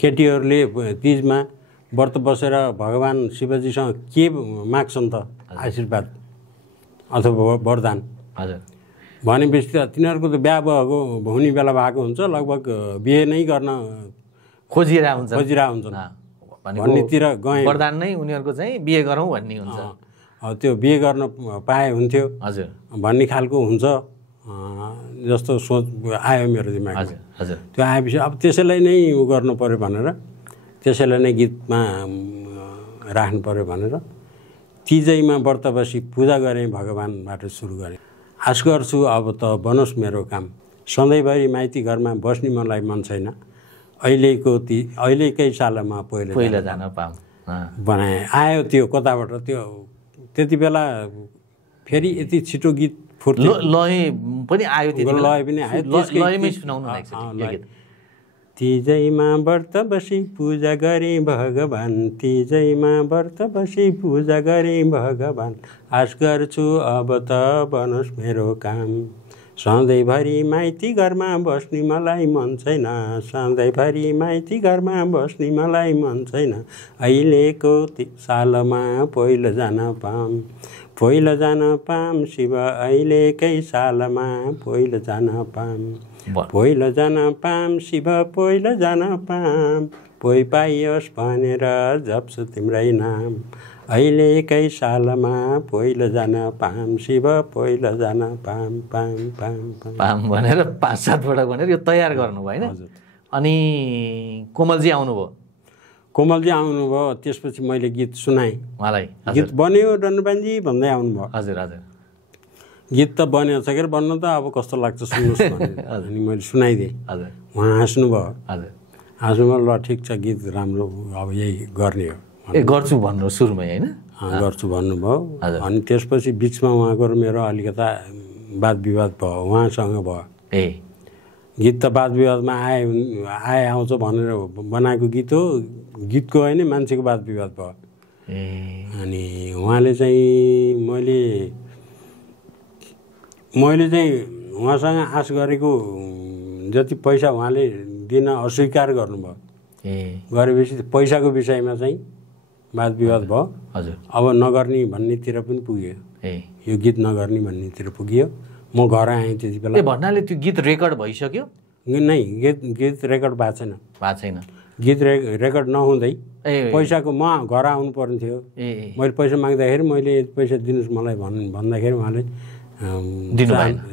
केटीहरूले तिजमा व्रत बसेर भगवान् शिवजीसँग के माग्छन् त आशीर्वाद अथवा वरदान हजुर भनेपछि त तिनीहरूको त बिहा भएको हुने बेला भएको हुन्छ लगभग बिहे नै गर्न खोजिरहेको हुन्छन् भन्नेतिर गए वरदान नै उनीहरूको चाहिँ बिहे गरौँ भन्ने हुन्छ त्यो बिहे गर्न पाए हुन्थ्यो हजुर भन्ने खालको हुन्छ जस्तो सोच आयो मेरो दिमागमा हजुर त्यो आएपछि अब त्यसैलाई नै उ गर्नु पर्यो भनेर त्यसैलाई नै गीतमा राख्नु पर्यो भनेर तिजैमा व्रत बसी पूजा गरेँ भगवान्बाट सुरु गरेँ आश गर्छु अब त बनोस् मेरो काम सधैँभरि माइती घरमा बस्ने मलाई मन छैन अहिलेकै सालमा पहिला जान पाऊँ बनाएँ आयो त्यो कताबाट त्यो त्यति बेला फेरि यति छिटो गीत फुट्यो लय पनि आयो लय पनि लयमै सुनाउनु लाग्छ तिजैमा व्रत बसी पूजा गरेँ भगवान् तिजैमा व्रत बसी पूजा गरेँ भगवान् आश गर्छु अब त बनोस् मेरो काम सधैँभरि माइती घरमा बस्ने मलाई मन छैन सधैँभरि माइती घरमा बस्ने मलाई मन छैन अहिलेको सालमा पहिलो जान पाम शिव अहिलेकै सालमा पहिलो जान पाम शिव पहिलो जान पाम पोइ पाइयोस् भनेर जप्छु तिम्रै नाम अहिलेकै सालमा पहिलो जान पाम शिव पहिलो जान पाम पाम पाम पाम भनेर 5-7 पटक भनेर यो तयार गर्नुभयो होइन अनि कोमलजी आउनुभयो त्यसपछि मैले गीत सुनाएँ उहाँलाई गीत बन्यो डन्डबान्जी भन्दै आउनुभयो हजुर हजुर गीत त बन्यो छ के बन्न त अब कस्तो लाग्छ सुन्नुहोस् भनेर अनि मैले सुनाइदिएँ हजुर उहाँ हाँस्नुभयो हजुर हाँस्नुभयो ल ठिक छ गीत राम्रो अब यही गर्ने हो गर्छु भन्नु सुरुमै होइन गर्छु भन्नुभयो अनि त्यसपछि बिचमा उहाँको र मेरो अलिकता वाद विवाद भयो उहाँसँग भयो गीत त वाद विवादमा आउँछ भनेर बनाएको गीत हो गीतको होइन मान्छेको वाद विवाद भयो अनि उहाँले चाहिँ मैले चाहिँ उहाँसँग आश गरेको जति पैसा उहाँले दिन अस्वीकार गर्नुभयो गरेपछि पैसाको विषयमा चाहिँ वाद विवाद भयो हजुर अब नगर्ने भन्नेतिर पनि पुग्यो यो गीत नगर्ने भन्नेतिर पुग्यो म घर आएँ त्यति बेला भन्नाले त्यो गीत रेकर्ड भइसक्यो नै गीत रेकर्ड भएको छैन गीत रेकर्ड नहुँदै पैसाको म घर आउनु पर्ने थियो मैले पैसा माग्दाखेरि मैले पैसा दिनुहोस् मलाई भन्दाखेरि उहाँले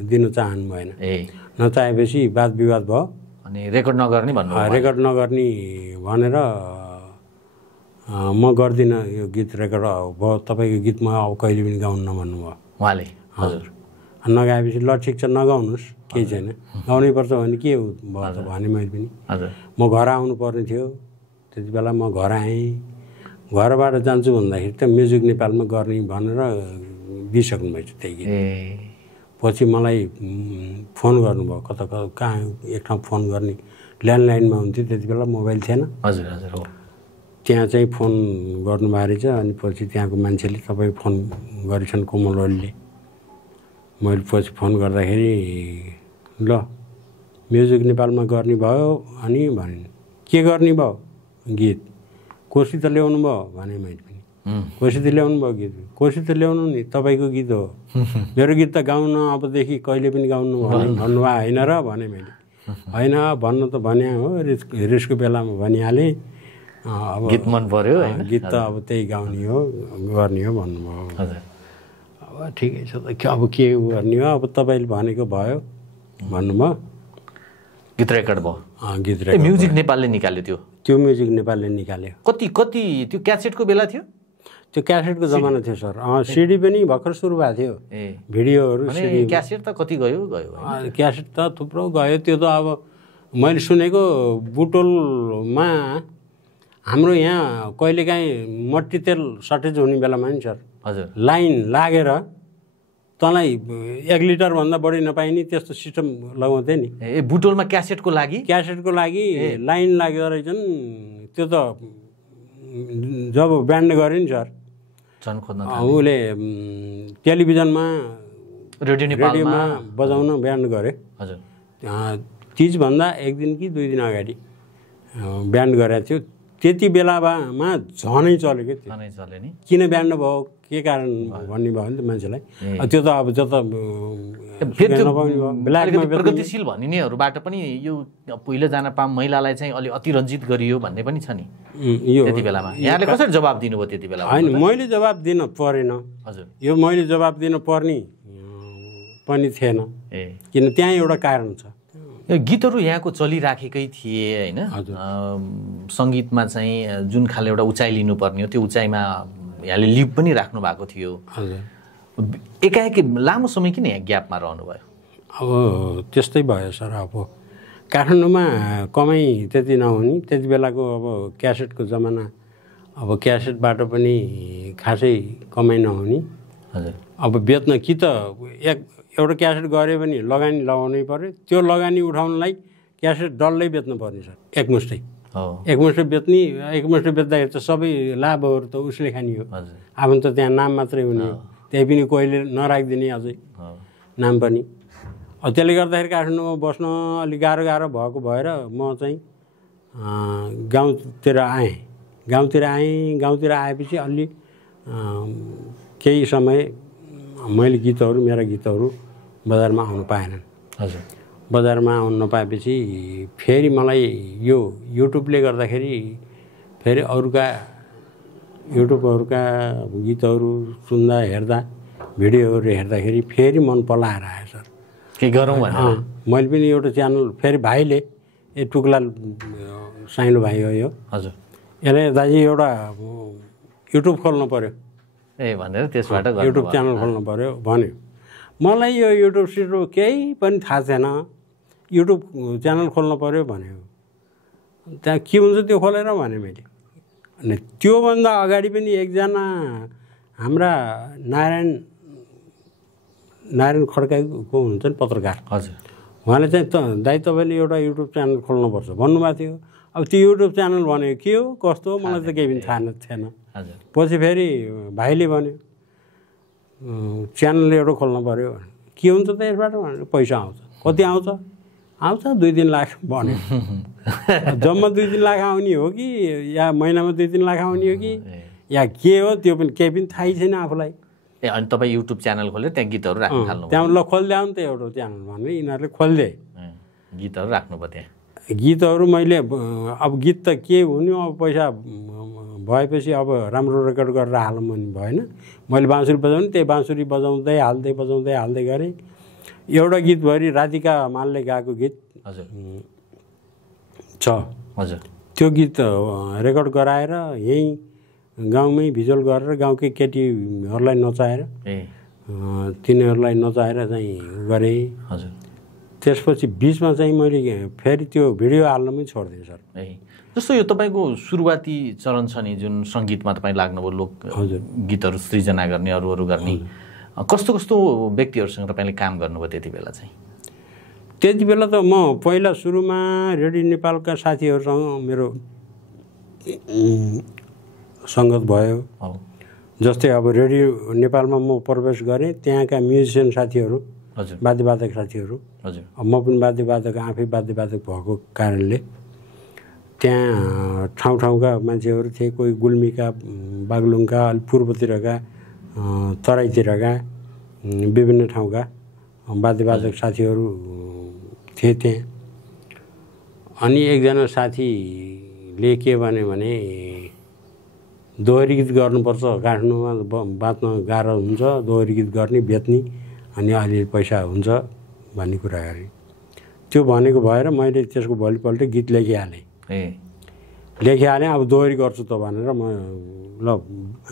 दिनु चाहनु भएन नचाहेपछि वाद विवाद भयो अनि रेकर्ड नगर्ने भनेर म गर्दिनँ यो गीत रेकर्ड भयो तपाईँको गीत म अब कहिले पनि गाउनु नभन्नुभयो उहाँले हजुर नगाएपछि ल ठिक छ नगाउनुहोस् केही छैन गाउनै पर्छ भने के भयो त भने मैले पनि म घर आउनु पर्ने थियो त्यति बेला म घर आएँ घरबाट जान्छु भन्दाखेरि त म्युजिक नेपालमा गर्ने भनेर दिइसक्नु भएछ त्यही गीत पछि मलाई फोन गर्नुभयो कता कहाँ एक ठाउँ फोन गर्ने ल्यान्डलाइनमा हुन्थ्यो त्यति बेला मोबाइल थिएन हजुर हजुर हो त्यहाँ चाहिँ फोन गर्नुभएको रहेछ अनि पछि त्यहाँको मान्छेले तपाईँ फोन गरेछन् कोमल ओलीले मैले पछि फोन गर्दाखेरि ल म्युजिक नेपालमा गर्ने भयो अनि भने के गर्ने भयो गीत कोसी त ल्याउनु भयो भने मैले पनि कोसी त ल्याउनु भयो गीत कोसी त ल्याउनु नि तपाईँको गीत हो मेरो गीत त गाउन अबदेखि कहिले पनि गाउनु भन्नुभयो होइन र भने मैले होइन भन्नु त भने हो रिसको बेलामा भनिहालेँ अब गीत मन पर्यो हैन? गीत त अब त्यही गाउने हो गर्ने हो भन्नुभयो। हजुर। अब ठिकै छ त अब के गर्ने हो, अब तपाईँले भनेको भयो भन्नुभयो। गीत रेकर्ड भयो। गीत ए म्युजिक नेपालले निकाल्यो त्यो? त्यो म्युजिक नेपालले निकाल्यो। कति त्यो क्यासेटको बेला थियो? त्यो क्यासेटको जमाना थियो सर। सिडी पनि भर्खर सुरु भएको थियो। भिडियोहरू सिडी। क्यासेट त कति गयो? क्यासेट त थुप्रो गयो। त्यो त अब मैले सुनेको बुटोलमा हाम्रो यहाँ कहिलेकाहीँ मट्टी तेल सर्टेज हुने बेलामा नि सर, हजुर, लाइन लागेर तँलाई 1 लिटरभन्दा बढी नपाइने त्यस्तो सिस्टम लगाउँथे नि। ए बुटोलमा क्यासेटको लागि? क्यासेटको लागि लाइन लागेर रहेछन्। त्यो त जब ब्यान्ड गऱ्यो नि सर, झन् खोज्न उसले टेलिभिजनमा रेडियोमा बजाउन ब्यान्ड गरे। हजुर। तीजभन्दा 1 दिन कि 2 दिन अगाडि ब्यान्ड गरेको थियो। त्यति बेलामा झनै चल्यो कि त्यो। झनै चल्यो नि। किन ब्यान्ड भयो, के कारण भन्ने भयो नि त मान्छेलाई। त्यो त अब प्रगतिशील भनिनेहरूबाट पनि यो पहिलो जान पाम महिलालाई चाहिँ अलि अतिरञ्जित गरियो भन्ने पनि छ नि त्यति बेलामा। यहाँले कसरी जवाब दिनुभयो त्यति बेला? होइन, मैले जवाब दिन परेन। हजुर। यो मैले जवाब दिन पर्ने पनि थिएन, किन त्यहाँ एउटा कारण छ। गीतहरू यहाँको चलिराखेकै थिए होइन? सङ्गीतमा चाहिँ जुन खाले एउटा उचाइ लिनुपर्ने हो त्यो उचाइमा यहाँले लिप पनि राख्नु भएको थियो। एकाएकी लामो समय किन यहाँ ग्यापमा रहनुभयो? अब त्यस्तै भयो सर। अब काठमाडौँमा कमाइ त्यति नहुने, त्यति बेलाको अब क्यासेटको जमाना, अब क्यासेटबाट पनि खासै कमाइ नहुने। हजुर। अब बेच्न कि त एउटा क्यासेट गऱ्यो भने लगानी लगाउनै पर्यो। त्यो लगानी उठाउनलाई क्यासेट डल्लै बेच्नु पर्ने सर, एकमुष्टै। एकमुष्टै बेच्ने, एकमुष्टै बेच्दाखेरि त सबै लाभहरू त उसले खाने हो। आफ्नो त त्यहाँ नाम मात्रै हुने हो, त्यही पनि कोहीले नराखिदिने अझै नाम पनि। त्यसले गर्दाखेरि काठमाडौँमा बस्न अलिक गाह्रो भएको भएर म चाहिँ गाउँतिर आएँ। गाउँतिर आएपछि अलि केही समय मैले मेरा गीतहरू बजारमा आउनु पाएनन्। हजुर। बजारमा आउनु नपाएपछि फेरि मलाई यो युट्युबले गर्दाखेरि फेरि युट्युबहरूका गीतहरू सुन्दा हेर्दा भिडियोहरू हेर्दाखेरि फेरि मन पलाएर आयो सर। के गरौँ भनेर मैले पनि एउटा च्यानल फेरि भाइले टुक्लाल साइनो भाइ हो यो। हजुर। यसले दाजु एउटा युट्युब खोल्नु पर्यो भनेर त्यसबाट युट्युब च्यानल खोल्नु पर्यो भन्यो। मलाई यो युट्युब केही पनि थाहा छैन। युट्युब च्यानल खोल्नु पर्यो भन्यो। त्यहाँ के हुन्छ त्यो खोलेर भने मैले। अनि त्योभन्दा अगाडि पनि एकजना हाम्रा नारायण खड्काको हुन्छ नि पत्रकार। हजुर। उहाँले चाहिँ दाइ तपाईँले एउटा युट्युब च्यानल खोल्नुपर्छ भन्नुभएको थियो। अब त्यो युट्युब च्यानल भनेको के हो कस्तो हो मलाई त केही पनि थाहा थिएन। पछि फेरि भाइले भन्यो च्यानल एउटा खोल्नु पऱ्यो। के हुन्छ त यसबाट भनेर पैसा आउँछ। कति आउँछ? 2-3 लाख भन्यो। जम्मा 2-3 लाख आउने हो कि या महिनामा 2-3 लाख आउने हो कि या के हो त्यो पनि केही पनि थाहै छैन आफूलाई। अनि तपाईँ युट्युब च्यानल खोलेर त्यहाँ गीतहरू राख्नु थाल्नु? त्यहाँ ल खोलिदियो नि त एउटा च्यानल भने यिनीहरूले खोलिदिए। गीतहरू राख्नुभयो त्यहाँ? गीतहरू मैले अब गीत त के हुनु, अब पैसा भएपछि अब राम्रो रेकर्ड गरेर हालौँ भन्ने भएन। मैले बाँसुरी बजाउने, त्यही बाँसुरी बजाउँदै हाल्दै गरेँ। एउटा गीतभरि राधिका मालले गाएको गीत छ। हजुर। त्यो गीत रेकर्ड गराएर यहीँ गाउँमै भिजुअल गरेर गाउँकै केटीहरूलाई नचाएर तिनीहरूलाई नचाएर चाहिँ गरेँ। हजुर। त्यसपछि बिचमा चाहिँ मैले फेरि त्यो भिडियो हाल्न पनि छोडिदिएँ सर। जस्तो यो तपाईँको सुरुवाती चरण छ नि जुन सङ्गीतमा तपाईँ लाग्नुभयो, लोक गीतहरू सृजना गर्ने, अरू गर्ने, कस्तो व्यक्तिहरूसँग तपाईँले काम गर्नुभयो त्यति बेला चाहिँ? त्यति बेला त म पहिला सुरुमा रेडियो नेपालका साथीहरूसँग मेरो सङ्गत भयो। जस्तै अब रेडियो नेपालमा म प्रवेश गरेँ, त्यहाँका म्युजिसियन साथीहरू, वाद्यवादक साथीहरू, म पनि वाद्यवादक आफै वाद्यवादक भएको कारणले त्यहाँ ठाउँका मान्छेहरू थिए। कोही गुल्मीका, बागलुङका, अलि पूर्वतिरका, तराईतिरका विभिन्न ठाउँका वाद्यवादक साथीहरू थिए त्यहाँ। अनि एकजना साथी ले के भने दोहोरी गीत गर्नुपर्छ, काठमाडौँमा बाँच्न गाह्रो हुन्छ, दोहोरी गीत गर्ने बेच्ने अनि अलि पैसा हुन्छ भन्ने कुरा गरे। त्यो भनेको भएर मैले त्यसको भोलिपल्ट गीत लेखिहालेँ। अब दोहोरी गर्छु त भनेर म ल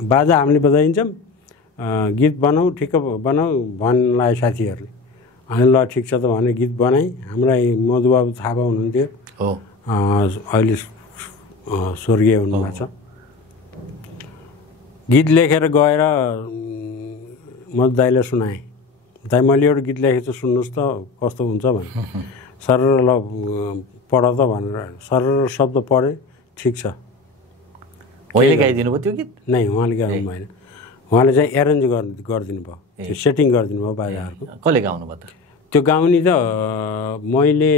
बाजा हामीले बजाइन्छौँ, गीत बनाऊ, ठिक्क बनाऊ भन्नु लाग्यो साथीहरूले। अनि ल ठिक छ त भने गीत बनाएँ। हाम्रा मधुबाबु थापा हुनुहुन्थ्यो, अहिले स्वर्गीय हुनुभएको छ। गीत लेखेर गएर मधु दाइलाई सुनाएँ, दाइ मैले एउटा गीत लेखेको छु सुन्नुहोस् त कस्तो हुन्छ भने। सर ल पढ त भनेर सर शब्द पढेँ, ठिक छ। उहाँले गाइदिनु भयो त्यो गीत? नै, उहाँले गाउनु भएन, उहाँले चाहिँ एरेन्ज गरिदिनु भयो, त्यो सेटिङ गरिदिनु भयो बाजाहरूको। कसले गाउनु भयो त? त्यो गाउने त मैले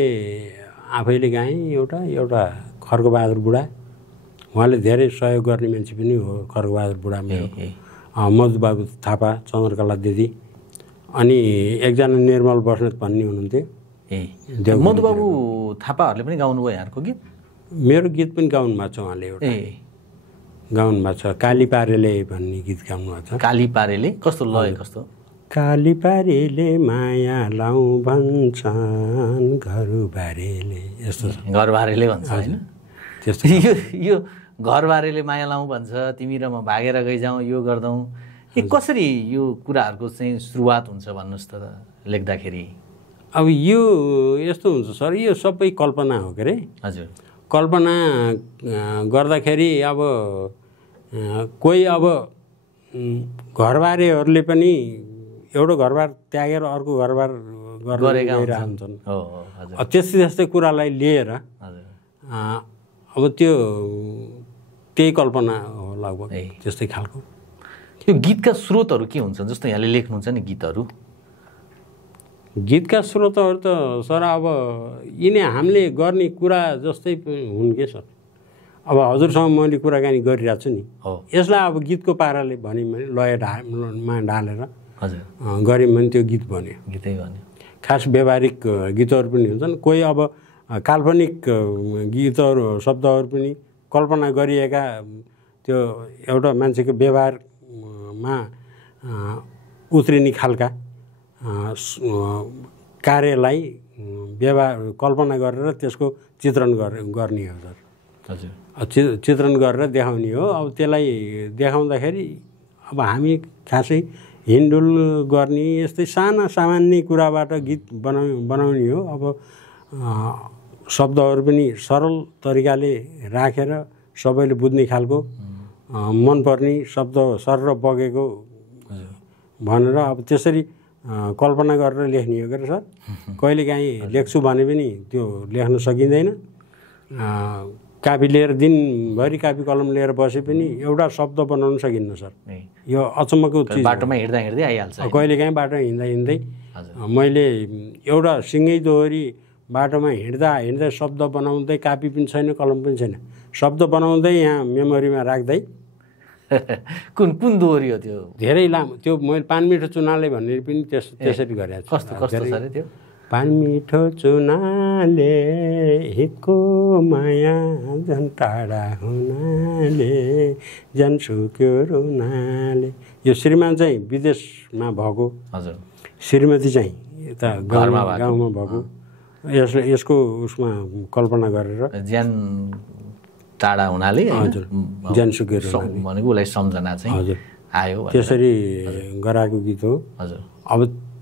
आफैले गाएँ। एउटा खड्गबहादुर बुढा, उहाँले धेरै सहयोग गर्ने मान्छे पनि हो। खड्गबहादुर बुढा मेरो, मधुबाबु थापा, चन्द्रकला दिदी, अनि एकजना निर्मल बस्नेत भन्ने हुनुहुन्थ्यो। मधुबाबु थापाहरूले पनि गाउनु भयो यहाँको गीत? मेरो गीत पनि गाउनु भएको छ उहाँले, एउटा गाउनु भएको छ, काली पारेले भन्ने गीत गाउनु भएको छ। काली पारेले कस्तो लय कस्तो? काली पारेले माया लाउँ भन्छन् घरबारेले, यस्तो छ। घरबारेले भन्छ होइन त्यस्तो। यो घरबारेले माया लाउँ भन्छ, तिमी र म भागेर गइजाउँ, यो गर्दौँ। कसरी यो कुराहरूको चाहिँ सुरुवात हुन्छ भन्नुहोस् त लेख्दाखेरि? अब यो यस्तो हुन्छ सर, यो सबै कल्पना हो के अरे। हजुर, कल्पना गर्दाखेरि अब कोही अब घरबारेहरूले पनि एउटा घरबार त्यागेर अर्को घरबार गरेका हुन्छन्। त्यस्तै त्यस्तै कुरालाई लिएर अब त्यो त्यही कल्पना हो लगभग, त्यस्तै खालको। यो गीतका स्रोतहरू के हुन्छन्? जस्तो यहाँले लेख्नुहुन्छ नि गीतहरू, गीतका स्रोतहरू त सर अब यिनी हामीले गर्ने कुरा जस्तै हुन् के सर। अब हजुरसँग मैले कुराकानी गरिरहेको छु नि, यसलाई अब गीतको पाराले भन्यो भने लयमा ढालेर गऱ्यौँ भने त्यो गीत बन्यो, गीतै बन्यो। खास व्यावहारिक गीतहरू पनि हुन्छन्, कोही अब काल्पनिक गीतहरू शब्दहरू पनि कल्पना गरिएका, त्यो एउटा मान्छेको व्यवहारमा उत्रिने खालका कार्यलाई व्यवहार कल्पना गरेर त्यसको चित्रण गर्ने हो सर। हजुर, चित्रण गरेर देखाउने हो। अब त्यसलाई देखाउँदाखेरि अब हामी खासै हिँडुल गर्ने यस्तै साना सामान्य कुराबाट गीत बनाउने हो। अब शब्दहरू पनि सरल तरिकाले राखेर सबैले बुझ्ने खालको मनपर्ने शब्द सर बगेको भनेर अब त्यसरी कल्पना गरेर लेख्ने हो क्या सर। कहिलेकाहीँ लेख्छु भने पनि त्यो लेख्न सकिँदैन। कापी लिएर दिनभरि कापी कलम लिएर बसे पनि एउटा शब्द बनाउन सकिन्न सर। यो अचम्मको चिज, बाटोमा हिँड्दा हिँड्दै आइहाल्छ। कहिलेकाहीँ बाटो हिँड्दा हिँड्दै मैले एउटा सिँगै दोहोरी बाटोमा हिँड्दा शब्द बनाउँदै, कापी पनि छैन कलम पनि छैन, शब्द बनाउँदै यहाँ मेमोरीमा राख्दै। कुन दोहोरी हो त्यो? धेरै लामो, त्यो मैले पान मिठो चुनाले भन्ने पनि त्यसरी गरेको छु। कस्तो सर त्यो? पान मिठो चुनाले हितको माया झन् टाढा हुनाले झन् सुक्यो रुनाले। यो श्रीमान चाहिँ विदेशमा भएको, हजुर, श्रीमती चाहिँ यता गाउँमा भएको। यसको उसमा कल्पना गरेर ज्यान टाढा हुनाले, हजुर, ज्यान सुक्यो भनेको उसलाई सम्झना चाहिँ हजुर आयो, त्यसरी गराएको गीत हो। हजुर, अब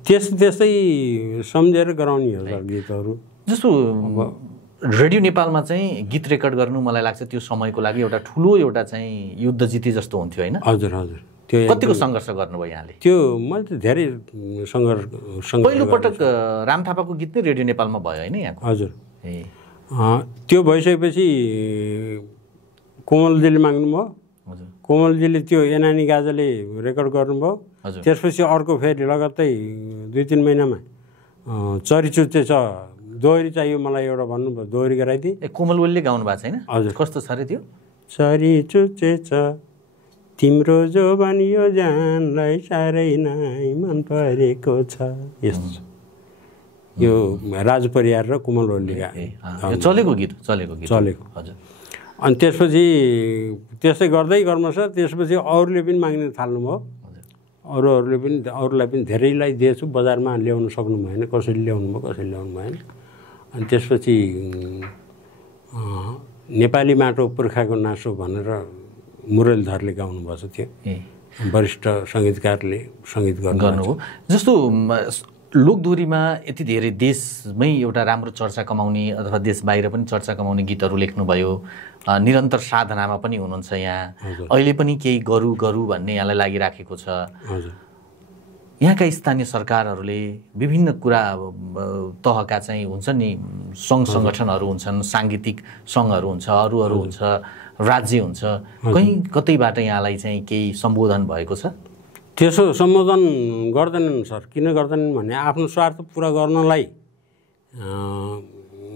त्यस्तै सम्झेर गराउने हो सर गीतहरू। जस्तो रेडियो नेपालमा चाहिँ गीत रेकर्ड गर्नु मलाई लाग्छ त्यो समयको लागि एउटा ठुलो एउटा चाहिँ युद्ध जिते जस्तो हुन्थ्यो होइन? हजुर हजुर। त्यो कतिको सङ्घर्ष गर्नुभयो यहाँले? त्यो मैले त धेरै सङ्घर्ष। पहिलोपटक राम थापाको गीत नै रेडियो नेपालमा भयो होइन यहाँको? हजुर। त्यो भइसकेपछि कोमलजीले माग्नुभयो। हजुर, कोमलजीले त्यो एनानी गाजाले रेकर्ड गर्नुभयो। त्यसपछि अर्को फेरि लगत्तै 2-3 महिनामा चरीचुच्चे छ दोहोरी चाहियो मलाई एउटा भन्नुभयो, दोहोरी गराइदिए। कोमल ओलीले गाउनु भएको छैन? हजुर। कस्तो छ अरे त्यो? चरीचुच्चे छ तिम्रो जो भनियो जानलाई साह्रै नै मन परेको छ, यस्तो छ। यो राजु परियार र कोमल ओलीले चलेको गीत? चलेको। हजुर। अनि त्यसपछि त्यस्तै गर्दै गर्नु छ। त्यसपछि अरूले पनि माग्न थाल्नुभयो। अरूलाई पनि धेरैलाई दिएछु। बजारमा ल्याउन सक्नु भएन, कसैले ल्याउनु भयो, कसैले ल्याउनु भएन। अनि त्यसपछि नेपाली माटो पुर्खाको नासो भनेर मुरलीधरले गाउनुभएको थियो। वरिष्ठ सङ्गीतकारले सङ्गीत गर्नुभयो। जस्तो लोकदोहोरीमा यति धेरै देशमै एउटा राम्रो चर्चा कमाउने अथवा देश बाहिर पनि चर्चा कमाउने गीतहरू लेख्नुभयो। निरन्तर साधनामा पनि हुनुहुन्छ यहाँ। अहिले पनि केही गरौँ भन्ने यहाँलाई लागिराखेको छ। यहाँका स्थानीय सरकारहरूले विभिन्न कुरा तहका चाहिँ हुन्छ नि, सङ्घ सङ्गठनहरू हुन्छन्, साङ्गीतिक सङ्घहरू हुन्छ, अरू हुन्छ, राज्य हुन्छ, कहीँ कतैबाट यहाँलाई चाहिँ केही सम्बोधन भएको छ? त्यसो सम्बोधन गर्दैनन् सर। किन गर्दैनन् भने आफ्नो स्वार्थ पुरा गर्नलाई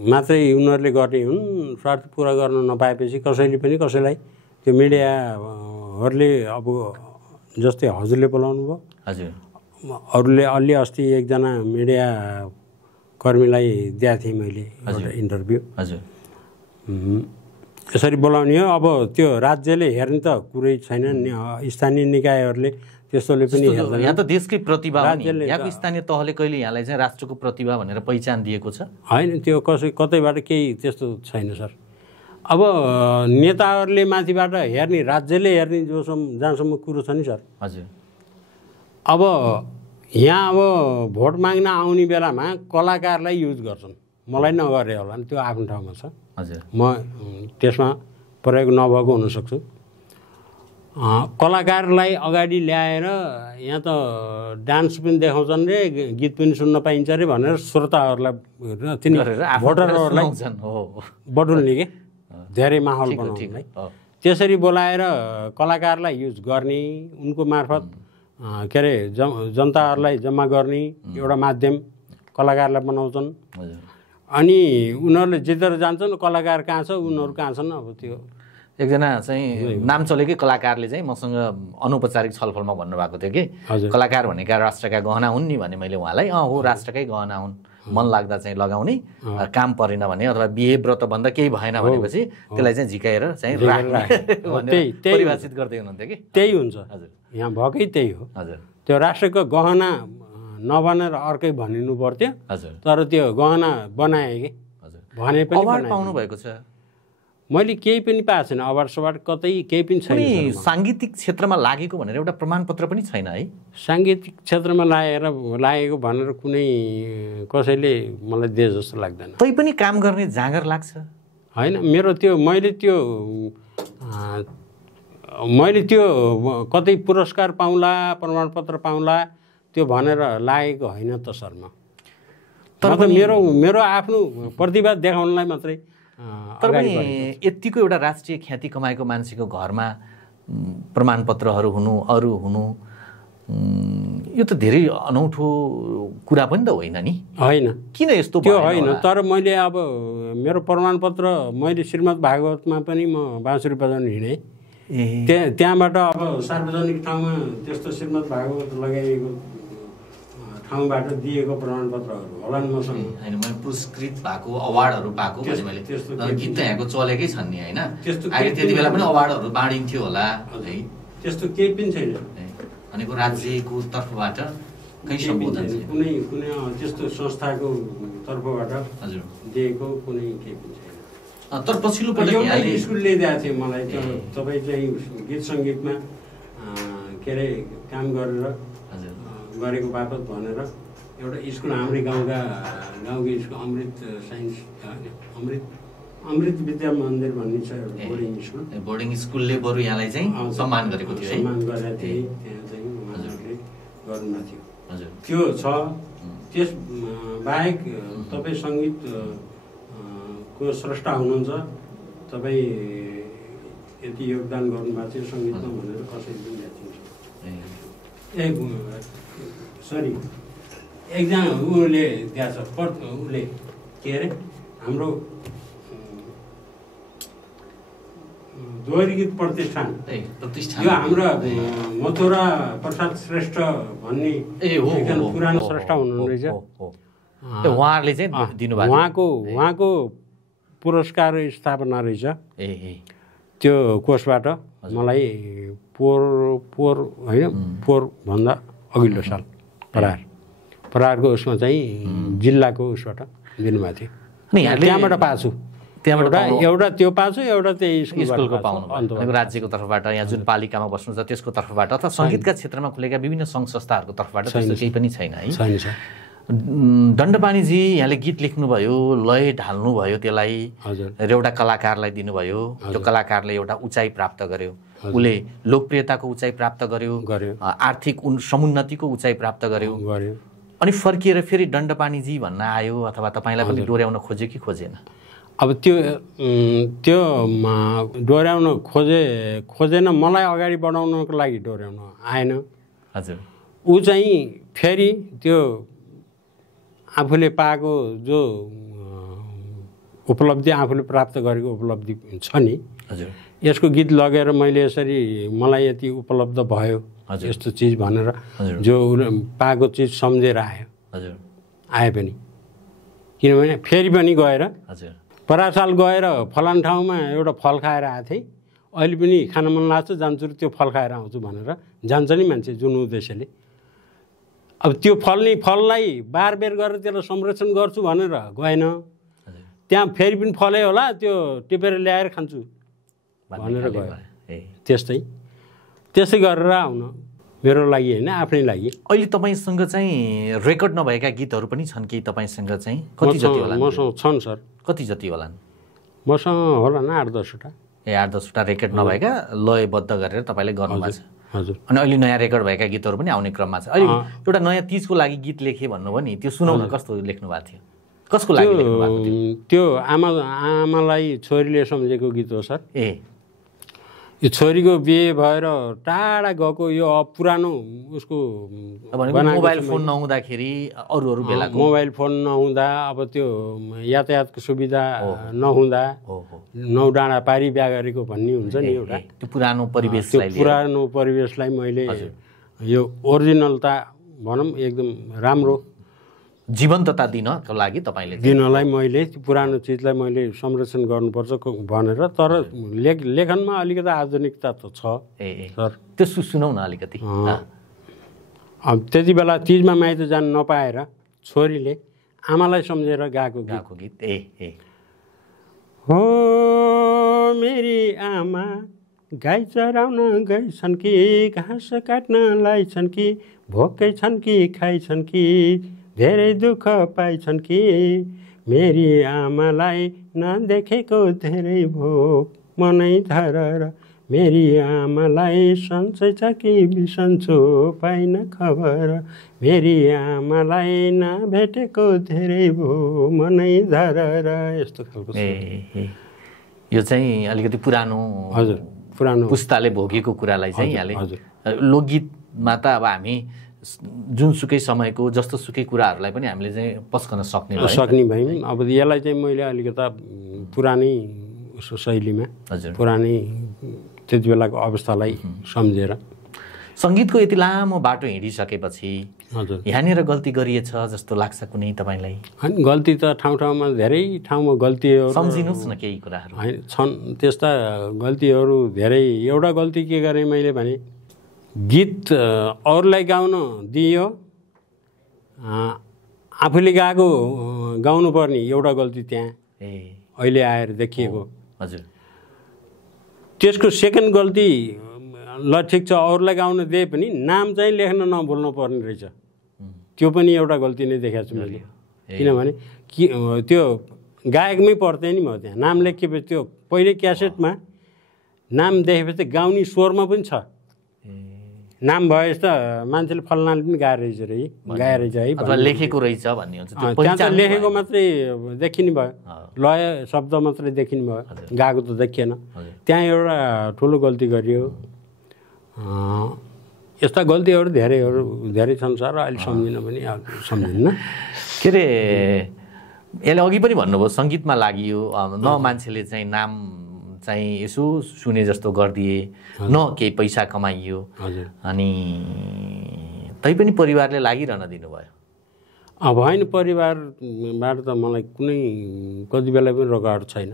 मात्रै उनीहरूले गर्ने हुन्। स्वार्थ पुरा गर्न नपाएपछि कसैले पनि कसैलाई त्यो मिडियाहरूले अब जस्तै हजुरले बोलाउनु भयो, हजुर अरूले अलि अस्ति एकजना मिडिया कर्मीलाई दिएको थिएँ मैले इन्टरभ्यू। हजुर यसरी बोलाउने हो। अब त्यो राज्यले हेर्ने त कुरै छैन नि, स्थानीय निकायहरूले त्यस्तोले पनि हेर्दैन। यहाँ त देशकै प्रतिभा हो नि। यहाँको स्थानीय तहले कहिले यहाँलाई चाहिँ राष्ट्रको प्रतिभा भनेर पहिचान दिएको छ? होइन, त्यो कतैबाट केही त्यस्तो छैन सर। अब नेताहरूले माथिबाट हेर्ने, राज्यले हेर्ने जहाँसम्म कुरो छ नि सर। हजुर अब यहाँ अब भोट माग्न आउने बेलामा कलाकारलाई युज गर्छन्। मलाई नगरे होला नि, त्यो आफ्नो ठाउँमा छ। हजुर म त्यसमा प्रयोग नभएको हुनसक्छु। कलाकारलाई अगाडि ल्याएर यहाँ त डान्स पनि देखाउँछन् रे, गीत पनि सुन्न पाइन्छ रे भनेर श्रोताहरूलाई तिनी भोटरहरूलाई बटुल्ने के धेरै माहौल बनाउनलाई त्यसरी बोलाएर कलाकारलाई युज गर्ने, उनको मार्फत के अरे जनताहरूलाई जम्मा गर्ने एउटा माध्यम कलाकारलाई बनाउँछन्। अनि उनीहरूले जितेर जान्छन्। कलाकार कहाँ छ, उनीहरू कहाँ छन्। अब त्यो एकजना चाहिँ नाम चलेकै कलाकारले चाहिँ मसँग अनौपचारिक छलफलमा भन्नुभएको थियो कि कलाकार भनेका राष्ट्रका गहना हुन् नि भने मैले उहाँलाई हो राष्ट्रकै गहना हुन्, मन लाग्दा चाहिँ लगाउने, काम परेन भने अथवा बिहे व्रत भन्दा केही भएन भनेपछि त्यसलाई चाहिँ झिकाएर चाहिँ परिभाषित गर्दै हुनुहुन्थ्यो कि त्यही हुन्छ। हजुर यहाँ भएकै त्यही हो। हजुर त्यो राष्ट्रको गहना नबनेर अर्कै भनिनु पर्थ्यो। हजुर तर त्यो गहना बनाए कि हजुर भने पनि अवार्ड पाउनु भएको छ? मैले केही पनि पाएको छैन, अवार्ड सवार्ड कतै केही पनि छैन। साङ्गीतिक क्षेत्रमा लागेको भनेर एउटा प्रमाणपत्र पनि छैन है? साङ्गीतिक क्षेत्रमा लागेको भनेर कुनै कसैले मलाई दिए जस्तो लाग्दैन। तै पनि काम गर्ने जाँगर लाग्छ? होइन, मेरो त्यो मैले त्यो कतै पुरस्कार पाउँला, प्रमाणपत्र पाउँला त्यो भनेर लागेको होइन त सर। म तर मेरो आफ्नो प्रतिभा देखाउनलाई मात्रै। तर पनि यतिको एउटा राष्ट्रिय ख्याति कमाएको मान्छेको घरमा प्रमाणपत्रहरू हुनु, अरू हुनु, यो त धेरै अनौठो कुरा पनि त होइन नि? होइन, किन यस्तो त्यो होइन। तर मैले अब मेरो प्रमाणपत्र मैले श्रीमद् भागवतमा पनि म बाँसुरी बजाउन हिँडेँ। त्यहाँबाट अब सार्वजनिक ठाउँमा त्यस्तो श्रीमद् भागवत लगाइएको ठाउँबाट दिएको प्रमाणपत्रहरू होला नि मसँग। होइन, मैले पुरस्कृत भएको अवार्डहरू पाएको भने मैले गीत त यहाँको चलेकै छन् नि होइन? अहिले त्यति बेला पनि अवार्डहरू बाँडिन्थ्यो होला है? त्यस्तो केही पनि छैन। भनेको राज्यको तर्फबाट कहीँ सम्बोधन छैन, कुनै त्यस्तो संस्थाको तर्फबाट हजुर दिएको कुनै केही पनि छैन। तर पछिल्लो पटक स्कुलले दिएको थियो मलाई, तपाईँ चाहिँ गीत सङ्गीतमा के अरे काम गरेर गरेको बापत भनेर एउटा स्कुल हाम्रै गाउँको स्कुल अमृत साइन्स अमृत विद्या मन्दिर भन्ने छ एउटा बोर्डिङ स्कुल। बोर्डिङ स्कुलले बरु यहाँलाई चाहिँ सम्मान गरेको थियो है? सम्मान गरेको थिएँ। त्यहाँ चाहिँ उहाँहरूले गर्नुभएको थियो। हजुर त्यो छ। त्यस बाहेक तपाईँ सङ्गीत को स्रष्टा हुनुहुन्छ, तपाईँ यति योगदान गर्नुभएको थियो सङ्गीतमा भनेर कसैले पनि ल्याएको छ। सरी एकजना उसले दिएको छ, उसले के अरे हाम्रो दोहोरी गीत प्रतिष्ठान, यो हाम्रो मथुरा प्रसाद श्रेष्ठ भन्ने एकजना पुरानो स्रष्टा हुनुहुँदो रहेछ। उहाँहरूले चाहिँ दिनुभएको उहाँको पुरस्कार स्थापना रहेछ। त्यो कोषबाट मलाई पोहोरभन्दा अघिल्लो साल प्रहारको उसमा चाहिँ जिल्लाको उसबाट दिनुभएको थियो। अनि त्यहाँबाट पाछु, एउटा त्यो पाछु, एउटा त्यही स्कुलको पाउनु राज्यको तर्फबाट, यहाँ जुन पालिकामा बस्नुहुन्छ त्यसको तर्फबाट, अथवा सङ्गीतका क्षेत्रमा खुलेका विभिन्न सङ्घ संस्थाहरूको तर्फबाट त्यस्तो केही पनि छैन है? छैन सर। दण्डपानीजी यहाँले गीत लेख्नुभयो, लय ढाल्नुभयो, त्यसलाई हजुर र एउटा कलाकारलाई दिनुभयो, त्यो कलाकारले एउटा उचाइ प्राप्त गर्यो, उसले लोकप्रियताको उचाइ प्राप्त गर्यो, आर्थिक समुन्नतिको उचाइ प्राप्त गर्यो, अनि फर्किएर फेरि दण्डपानीजी भन्न आयो, अथवा तपाईँलाई पनि डोर्याउन खोज्यो कि खोजेन? अब त्यो डोर्याउन खोजेन, मलाई अगाडि बढाउनको लागि डोर्याउन आएन। हजुर। ऊ चाहिँ फेरि त्यो आफूले पाएको जो उपलब्धि, आफूले प्राप्त गरेको उपलब्धि छ नि, हजुर, यसको गीत लगेर मैले यसरी मलाई यति उपलब्ध भयो यस्तो चिज भनेर जो पाएको चिज सम्झेर आयो। हजुर। आए पनि, किनभने फेरि पनि गएर परार साल गएर फलान ठाउँमा एउटा फल खाएर आएको थिएँ, अहिले पनि खान मन लाग्छ, जान्छु र त्यो फल खाएर आउँछु भनेर जान्छ नि मान्छे जुन उद्देश्यले। अब त्यो फललाई बारबेर गरेर त्यसलाई संरक्षण गर्छु भनेर गएन, त्यहाँ फेरि पनि फलै होला, त्यो टिपेर ल्याएर खान्छु भनेर गयो। त्यस्तै गरेर आउन मेरो लागि होइन, आफ्नै लागि। अहिले तपाईँसँग चाहिँ रेकर्ड नभएका गीतहरू पनि छन् कि तपाईँसँग चाहिँ? कति जति होला? मसँग छन् सर। कति जति होला? मसँग होला न 8-10वटा। 8-10वटा रेकर्ड नभएका लयबद्ध गरेर तपाईँले गर्नुभएको छ। हजुर। अनि अहिले नयाँ रेकर्ड भएका गीतहरू पनि आउने क्रममा छ। अहिले एउटा नयाँ तीजको लागि गीत लेखेँ भन्नुभयो नि, त्यो सुनाउन कस्तो लेख्नु भएको थियो? कसको लागि लेख्नु भएको थियो? त्यो आमालाई छोरीले सम्झेको गीत हो सर। यो छोरीको बिहे भएर टाढा गएको, यो पुरानो उसको मोबाइल फोन नहुँदाखेरि अरू बेला मोबाइल फोन नहुँदा, अब त्यो यातायातको सुविधा नहुँदा नौ डाँडा पारी बिहा गरेको भन्ने हुन्छ नि एउटा, त्यो पुरानो परिवेशलाई मैले यो ओरिजिनलता भनौँ एकदम राम्रो जीवन्तता दिनको लागि तपाईँले दिनलाई मैले पुरानो चिजलाई मैले संरक्षण गर्नुपर्छ भनेर, तर लेखनमा अलिकति आधुनिकता त छ सर। त्यो सुनाउ न अलिकति। अब त्यति बेला तिजमा माइत जान नपाएर छोरीले आमालाई सम्झेर गाएको गीत हो मेरी आमा गाई चराउन गइछन् कि, घाँस काट्न लाइछन् कि, भोकै छन् कि खाइछन् कि, धेरै दुःख पाइछन् कि, मेरी आमालाई नदेखेको धेरै भोक मनै धरेर, मेरी आमालाई सन्चै छ कि बिसन्चो पाइन खबर, मेरी आमालाई नभेटेको धेरै भो मनै धरेर। यस्तो खालको यो चाहिँ अलिकति पुरानो, हजुर, पुरानो पुस्ताले भोगेको कुरालाई चाहिँ यहाँले लोकगीतमा त अब हामी जुनसुकै समयको जस्तो सुकै कुराहरूलाई पनि हामीले चाहिँ पस्कन सक्ने भयौँ। अब यसलाई चाहिँ मैले अलिकता पुरानै उसको शैलीमा, पुरानै त्यति बेलाको अवस्थालाई सम्झेर। सङ्गीतको यति लामो बाटो हिँडिसकेपछि हजुर यहाँनिर गल्ती गरिएछ जस्तो लाग्छ कुनै तपाईँलाई? गल्ती त ठाउँ ठाउँमा धेरै ठाउँमा गल्तीहरू, सम्झिनुहोस् न केही कुराहरू। छन् त्यस्ता गल्तीहरू धेरै। एउटा गल्ती के गरेँ मैले भने, गीत अरूलाई गाउन दियो, आफूले गाएको गाउनुपर्ने एउटा गल्ती त्यहाँ अहिले आएर देखिएको। हजुर। त्यसको सेकेन्ड गल्ती, ल ठिक छ अरूलाई गाउन दिए पनि नाम चाहिँ लेख्न नभुल्नु पर्ने रहेछ, त्यो पनि एउटा गल्ती नै देखाएको छु मैले। किनभने त्यो गायकमै पर्थेँ नि म, त्यहाँ नाम लेखेपछि त्यो पहिले क्यासेटमा नाम देखेपछि त गाउने स्वरमा पनि छ, नाम भएछ त मान्छेले फल्नाले पनि गाएर रहेछ है लेखेको रहेछ भन्ने हुन्छ। त्यहाँ त लेखेको मात्रै देखिने भयो, लय शब्द मात्रै देखिने भयो, गाएको त देखिएन। त्यहाँ एउटा ठुलो गल्ती गरियो। यस्ता गल्तीहरू धेरै छन् सर, अहिले सम्झिन पनि सम्झिन्न। के अरे यसले अघि पनि भन्नुभयो सङ्गीतमा लागि न मान्छेले चाहिँ नाम चाहिँ यसो सुने जस्तो गरिदिए, न केही पैसा कमाइयो, अनि तैपनि परिवारले लागिरहन दिनुभयो। अब होइन, परिवारबाट त मलाई कुनै कति बेला पनि रोकावट छैन।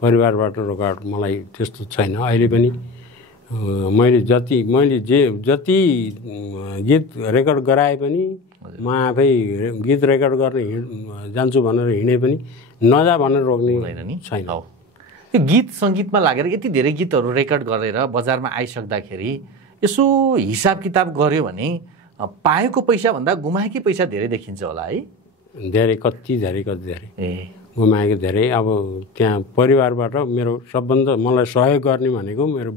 परिवारबाट रोकावट मलाई त्यस्तो छैन अहिले पनि। मैले जति गीत रेकर्ड गराए पनि म आफै गीत रेकर्ड गर्ने जान्छु भनेर हिँडे पनि नजा भनेर रोक्ने छैन। त्यो गीत सङ्गीतमा लागेर यति धेरै गीतहरू रेकर्ड गरेर बजारमा आइसक्दाखेरि यसो हिसाब किताब गऱ्यो भने पाएको पैसाभन्दा गुमाएकै पैसा धेरै देखिन्छ होला है? धेरै, कति धेरै गुमाएको धेरै। अब त्यहाँ परिवारबाट मेरो सबभन्दा मलाई सहयोग गर्ने भनेको मेरो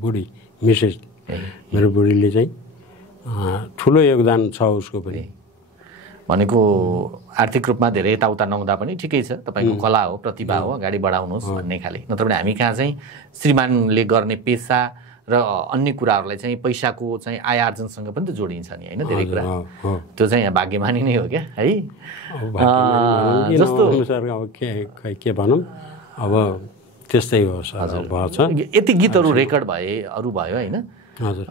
बुढी मिसेस, मेरो बुढीले चाहिँ ठुलो योगदान छ उसको पनि। भनेको आर्थिक रूपमा धेरै यताउता नहुँदा पनि ठिकै छ, तपाईँको कला हो, प्रतिभा हो, अगाडि बढाउनुहोस् भन्ने खाले। नत्र भने हामी कहाँ चाहिँ श्रीमानले गर्ने पेसा र अन्य कुराहरूलाई चाहिँ पैसाको चाहिँ आय आर्जनसँग पनि त जोडिन्छ नि होइन धेरै कुरा। त्यो चाहिँ भाग्यमानी नै हो क्या है। जस्तो अब के भनौँ, अब त्यस्तै हो सर। भएछ यति गीतहरू रेकर्ड भए अरू भयो होइन? हजुर।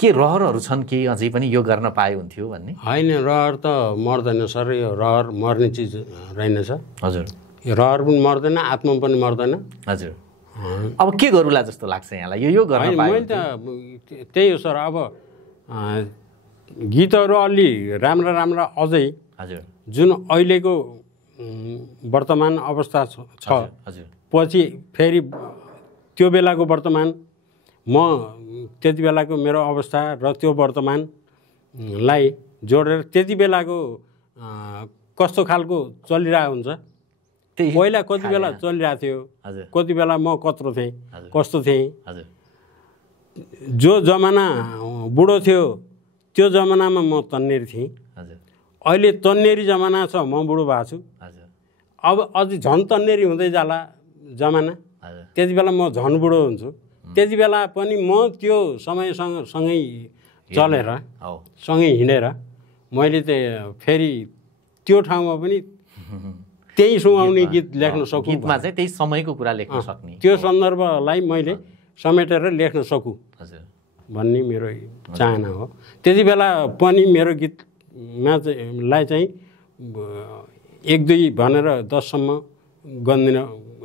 के रहरहरू छन् केही अझै पनि यो गर्न पाए हुन्थ्यो भन्ने? होइन, रहर त मर्दैन सर, यो रहर मर्ने चिज रहेनछ। हजुर। यो रहर पनि मर्दैन, आत्मा पनि मर्दैन। हजुर। अब के गरौँला जस्तो लाग्छ यहाँलाई यो गर्न पाए? मैले त त्यही हो सर। अब गीतहरू अलि राम्रा राम्रा अझै हजुर जुन अहिलेको वर्तमान अवस्था छ, हजुर, पछि फेरि त्यो बेलाको वर्तमान, म त्यति बेलाको मेरो अवस्था र त्यो वर्तमानलाई जोडेर त्यति बेलाको कस्तो खालको चलिरहेको हुन्छ, पहिला कति बेला चलिरहेको थियो, कति बेला म कत्रो थिएँ, कस्तो थिएँ, जो जमाना बुढो थियो त्यो जमानामा म तन्नेरी थिएँ, अहिले तन्नेरी जमाना छ, म बुढो भएको छु, अब अझै झन् तन्नेरी हुँदै जाला जमाना, त्यति बेला म झन् बुढो हुन्छु। त्यति बेला पनि म त्यो समयसँगै चलेर सँगै हिँडेर मैले त फेरि त्यो ठाउँमा पनि त्यही सुहाउने गीत लेख्न सकूँ, गीतमा चाहिँ त्यही समयको कुरा लेख्न सक्ने, त्यो सन्दर्भलाई मैले समेटेर लेख्न सकूँ भन्ने मेरो चाहना हो। त्यति बेला पनि मेरो गीतमा चाहिँ 1-2 भनेर 10सम्म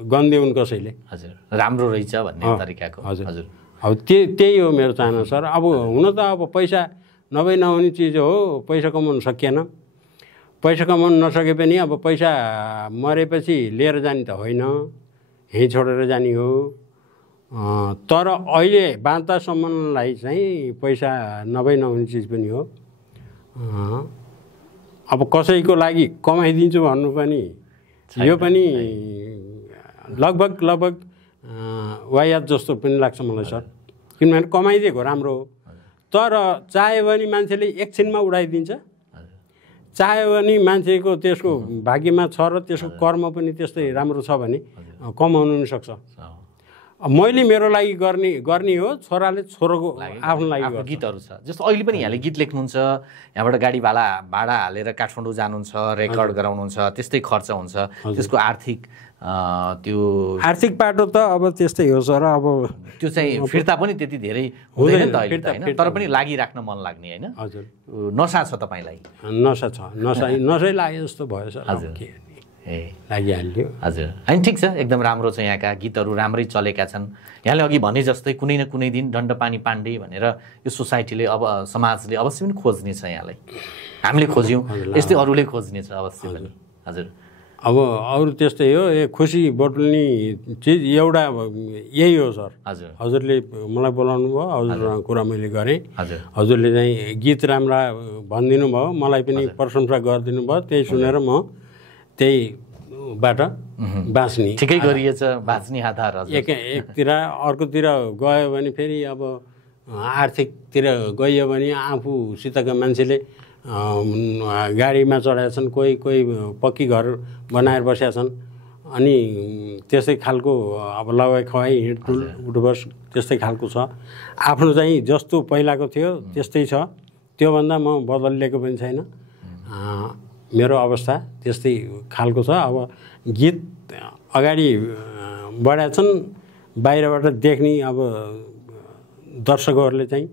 गन्दिउन् कसैले। हजुर, राम्रो रहेछ भन्ने तरिकाको। हजुर हजुर। अब त्यही हो मेरो चाहना सर। अब हुन त अब पैसा नहुने चिज हो, पैसा कमाउन सकिएन। पैसा कमाउन नसके पनि अब पैसा मरेपछि लिएर जाने त होइन, यहीँ छोडेर जाने हो। तर अहिले बाँच्दासम्मलाई चाहिँ पैसा नहुने चिज पनि हो। अब कसैको लागि कमाइदिन्छु भन्नु पनि यो पनि लगभग वायात जस्तो पनि लाग्छ मलाई सर। किनभने कमाइदिएको राम्रो हो, तर चाह्यो भने मान्छेले एकछिनमा उडाइदिन्छ, चाह्यो भने मान्छेको त्यसको भाग्यमा छ र त्यसको कर्म पनि त्यस्तै राम्रो छ भने कमाउनु पनि सक्छ। मैले मेरो लागि गर्ने हो, छोराले छोरोको आफ्नो लागि गीतहरू छ। जस्तो अहिले पनि यहाँले गीत लेख्नुहुन्छ, यहाँबाट गाडी भाडा हालेर काठमाडौँ जानुहुन्छ, रेकर्ड गराउनुहुन्छ, त्यस्तै खर्च हुन्छ, त्यसको आर्थिक पाटो त अब त्यस्तै हो सर। अब त्यो चाहिँ फिर्ता पनि त्यति धेरै हुँदैन नि त अहिले त होइन, तर पनि लागिराख्न मन लाग्ने होइन? हजुर। नसा छ तपाईँलाई? नसा छ, नसै लागे जस्तो भयो सर। हजुर, लागिहाल्यो। हजुर, होइन ठिक छ, एकदम राम्रो छ। यहाँका गीतहरू राम्रै चलेका छन्। यहाँले अघि भने जस्तै कुनै न कुनै दिन दण्डपानी पाण्डे भनेर यो सोसाइटीले अब समाजले अवश्य पनि खोज्ने छ यहाँलाई। हामीले खोज्यौँ, यस्तै अरूले खोज्ने छ अवश्य पनि। हजुर। अब अरू त्यस्तै हो, खुसी बटुल्ने चिज एउटा यही हो सर। हजुर। हजुरले मलाई बोलाउनु भयो, हजुरसँग कुरा मैले गरेँ। हजुरले चाहिँ गीत राम्रा भनिदिनु भयो, मलाई पनि प्रशंसा गरिदिनु भयो, त्यही सुनेर म त्यहीबाट बाँच्ने। ठिकै गरिएछ, बाँच्ने आधार। एकतिर अर्कोतिर गयो भने फेरि अब आर्थिकतिर गइयो भने आफूसितका मान्छेले गाडीमा चढाएका छन्, कोही पक्की घर बनाएर बसेका छन्, अनि त्यस्तै खालको अब लगाइ खुवाइ हिँडडुल उठबस त्यस्तै खालको छ। आफ्नो चाहिँ जस्तो पहिलाको थियो त्यस्तै छ, त्योभन्दा म बदलिएको पनि छैन। मेरो अवस्था त्यस्तै खालको छ। अब गीत अगाडि बढाएका छन्, बाहिरबाट देख्ने अब दर्शकहरूले चाहिँ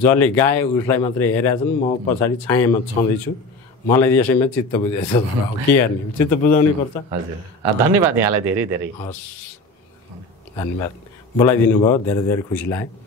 जसले गाए उसलाई मात्रै हेरेका छन्, म पछाडि छायामा छँदैछु। मलाई यसैमा चित्त बुझेछ अब के गर्ने चित्त बुझाउनै पर्छ। हजुर धन्यवाद यहाँलाई धेरै धेरै। हस् धन्यवाद बोलाइदिनु भयो धेरै धेरै खुसी लाग्यो।